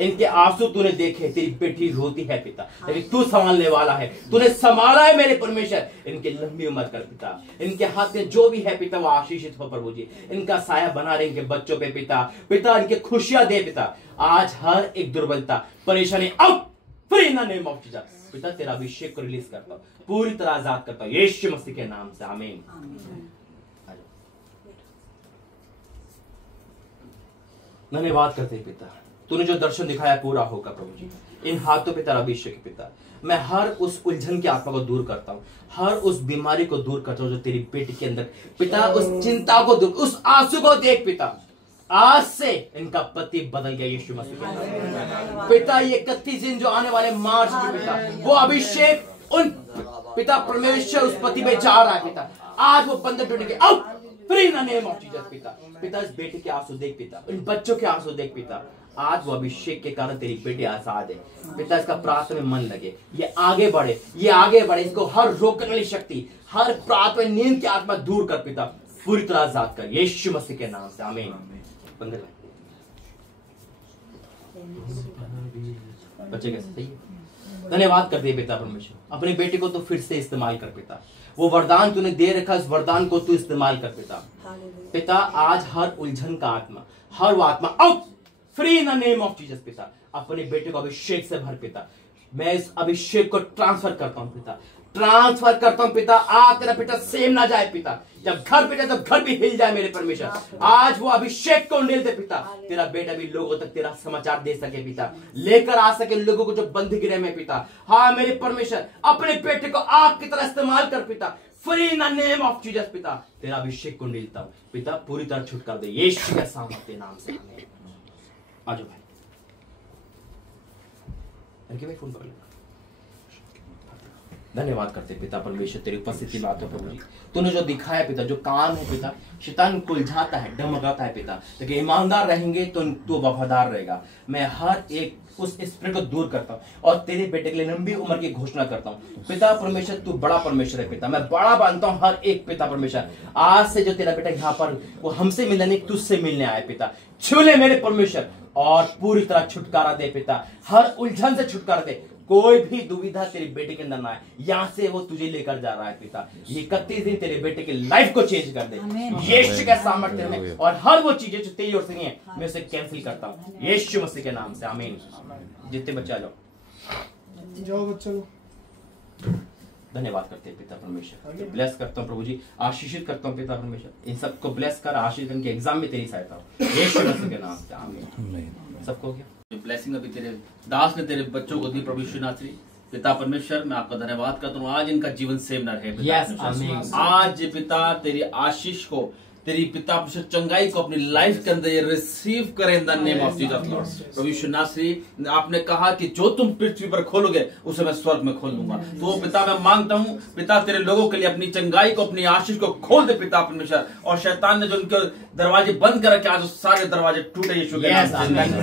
इनके आंसू तूने देखे, तेरी बेटी रोती है पिता, लेकिन तू संभालने वाला है, तूने संभाला है मेरे परमेश्वर। इनके लंबी उम्र कर पिता, इनके हाथ में जो भी है पिता वो आशीषित हो प्रभु जी। इनका साया बना रहे इनके बच्चों पे पिता, पिता इनके खुशियां दे पिता। आज हर एक दुर्बलता, परेशानी अब free in the name of Jesus पिता, तेरा अभिषेक को रिलीज करता हूँ, पूरी तरह आजाद करता हूँ यीशु मसीह के नाम से, आमीन। धन्यवाद करते हैं पिता, तूने जो दर्शन दिखाया पूरा होगा प्रभु जी। इन हाथों पे तेरा अभिषेक पिता, मैं हर उस उलझन की आत्मा को दूर करता हूँ, हर उस बीमारी को दूर करता हूँ जो तेरी बेटी के अंदर पिता, उस चिंता को दूर, उस आंसू को देख पिता। आज से इनका पति बदल गया यीशु मसीह के नाम में पिता। ये 31 दिन जो आने वाले मार्च की पिता, वो अभिषेक उन पिता परमेश्वर उस पति में जा रहा है पिता। आज वो बंधन टूटेंगे, अब free in the name of Jesus पिता। पिता इस बेटे के आंसू देख पिता, इन बच्चों के आंसू देख पिता। आज वो अभिषेक के कारण तेरी बेटी आजाद है पिता। इसका प्रार्थना में मन लगे, ये आगे बढ़े, ये आगे बढ़े। इसको हर रोकने वाली शक्ति, हर प्रार्थना नींद की आत्मा दूर कर पिता, पूरी तरह आजाद कर यीशु मसीह के नाम से, आमीन। बच्चे कैसे सही है? धन्यवाद कर दे पिता परमेश्वर, अपने बेटे को तो फिर से इस्तेमाल कर पिता। वो वरदान तूने दे रखा, उस वरदान को तू इस्तेमाल कर पिता। पिता आज हर उलझन का आत्मा, हर वो आत्मा out, free in the name of Jesus पिता। अपने बेटे को अभिषेक से भर पिता। मैं इस अभिषेक को ट्रांसफर करता हूं पिता, ट्रांसफर करता हूं पिता। आज तेरा बेटा सेम ना जाए पिता, जब घर पिता तब घर भी हिल जाए मेरे परमेश्वर। आज वो अभिषेक को निल दे पिता, तेरा बेटा भी लोगों तक तेरा समाचार दे सके पिता, लेकर आ सके लोगों को जो बंद गिरे में पिता। हाँ मेरे परमेश्वर, अपने बेटे को आग की तरह इस्तेमाल कर पिता, free in the name of Jesus पिता। तेरा अभिषेक को निलता हूं पिता, पूरी तरह छुटकारा दे यीशु के सामर्थ्य नाम से, आमीन। आजो भाई, भाई फोन पकड़। धन्यवाद करते पिता परमेश्वर तेरी उपस्थिति में आते प्रभु जी। तूने जो दिखाया पिता, जो काम है पिता, शैतान को उलझाता है, डमकाता है पिता, लेकिन ईमानदार रहेंगे तो वफादार रहेगा। मैं हर एक उस स्पिरिट को दूर करता हूँ और तेरे बेटे के लिए लंबी उम्र की घोषणा करता हूँ पिता परमेश्वर। तू बड़ा परमेश्वर है पिता, मैं बड़ा मानता हूँ हर एक पिता परमेश्वर। आज से जो तेरा बेटा यहाँ पर वो हमसे मिलने नहीं, तुझसे मिलने आए पिता। छू ले मेरे परमेश्वर और पूरी तरह छुटकारा दे पिता, हर उलझन से छुटकारा दे। कोई भी दुविधा तेरे बेटे के अंदर ना आए, यहाँ से वो तुझे लेकर जा रहा है पिता। ये 31 दिन तेरे बेटे की लाइफ को चेंज कर दे यीशु के सामर्थ्य में। और हर वो चीजें जो तेरी ओर से नहीं है मैं उसे कैंसिल करता हूँ यीशु मसीह के नाम से, आमीन। जितने बच्चे आ जाओ बच्चों। धन्यवाद करते हैं पिता परमेश्वर, ब्लेस करता हूँ प्रभु जी, आशीषित करता हूँ पिता परमेश्वर। इन सबको ब्लेस कर, आशीष करके एग्जाम में तेरी सहायता हो यीशु मसीह के नाम से, आमीन। सबको हो गया ब्लेसिंग अभी तेरे दास ने तेरे बच्चों को दी प्रभु यीशु नासरी। पिता परमेश्वर मैं आपका धन्यवाद करता हूँ, आज इनका जीवन सेम न रहे पिता। आज पिता तेरी आशीष को, तेरी पिता परमेश्वर चंगाई को अपनी लाइफ के अंदर ये रिसीव करें in the name of Jesus Lord. प्रभु यीशु नासरी, आपने कहा कि जो तुम पृथ्वी पर खोलोगे उसे मैं स्वर्ग में खोल दूंगा। तो पिता मैं मांगता हूँ पिता तेरे लोगों के लिए अपनी चंगाई को, अपनी आशीष को खोल दे पिता परमेश्वर। और शैतान ने जो उनके दरवाजे बंद कर रखे आज सारे दरवाजे टूटे यीशु के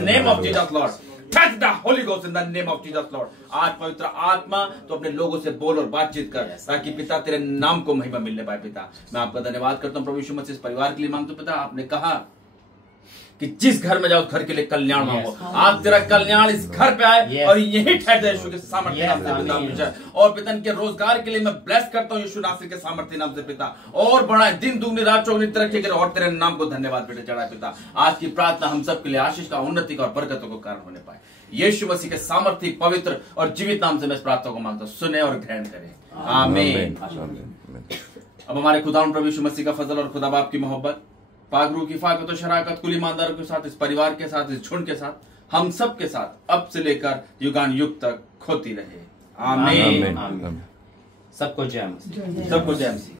name of Jesus Lord. Touch the Holy Ghost in the name of Jesus Lord। आज पवित्र आत्मा तो अपने लोगों से बोल और बातचीत कर, ताकि पिता तेरे नाम को महिमा मिलने पाए पिता। मैं आपका धन्यवाद करता हूँ प्रभु यीशु मसीह, इस परिवार के लिए मांगता हूँ पिता। आपने कहा कि जिस घर में जाओ घर के लिए कल्याण मांगो, आज तेरा कल्याण इस घर पे आए और यही ठहर जाए यीशु के सामर्थ्य नाम से पिता। और पिता के रोजगार के लिए मैं ब्लेस करता हूँ यीशु नासरी के सामर्थ्य नाम से पिता। और बड़ा दिन दुगनी रात चौगनी तरक्की करे और तेरे नाम को धन्यवाद बेटे चढ़ाए पिता। आज की प्रार्थना हम सब के लिए आशीष का, उन्नति का और बरकतों को कारण होने पाए यीशु मसीह के सामर्थ्य पवित्र और जीवित नाम से मैं इस प्रार्थना को मांगता हूँ, सुने और ग्रहण करें, आमीन। अब हमारे खुदावंद प्रभु यीशु मसीह का फजल और खुदा बाप की मोहब्बत, पाक रूह की फाकत और शराकत कुल ईमानदारों के साथ, इस परिवार के साथ, इस झुंड के साथ, हम सब के साथ अब से लेकर युगान युग तक होती रहे, आमीन। सबको जय मसीह। सबको जय मसीह।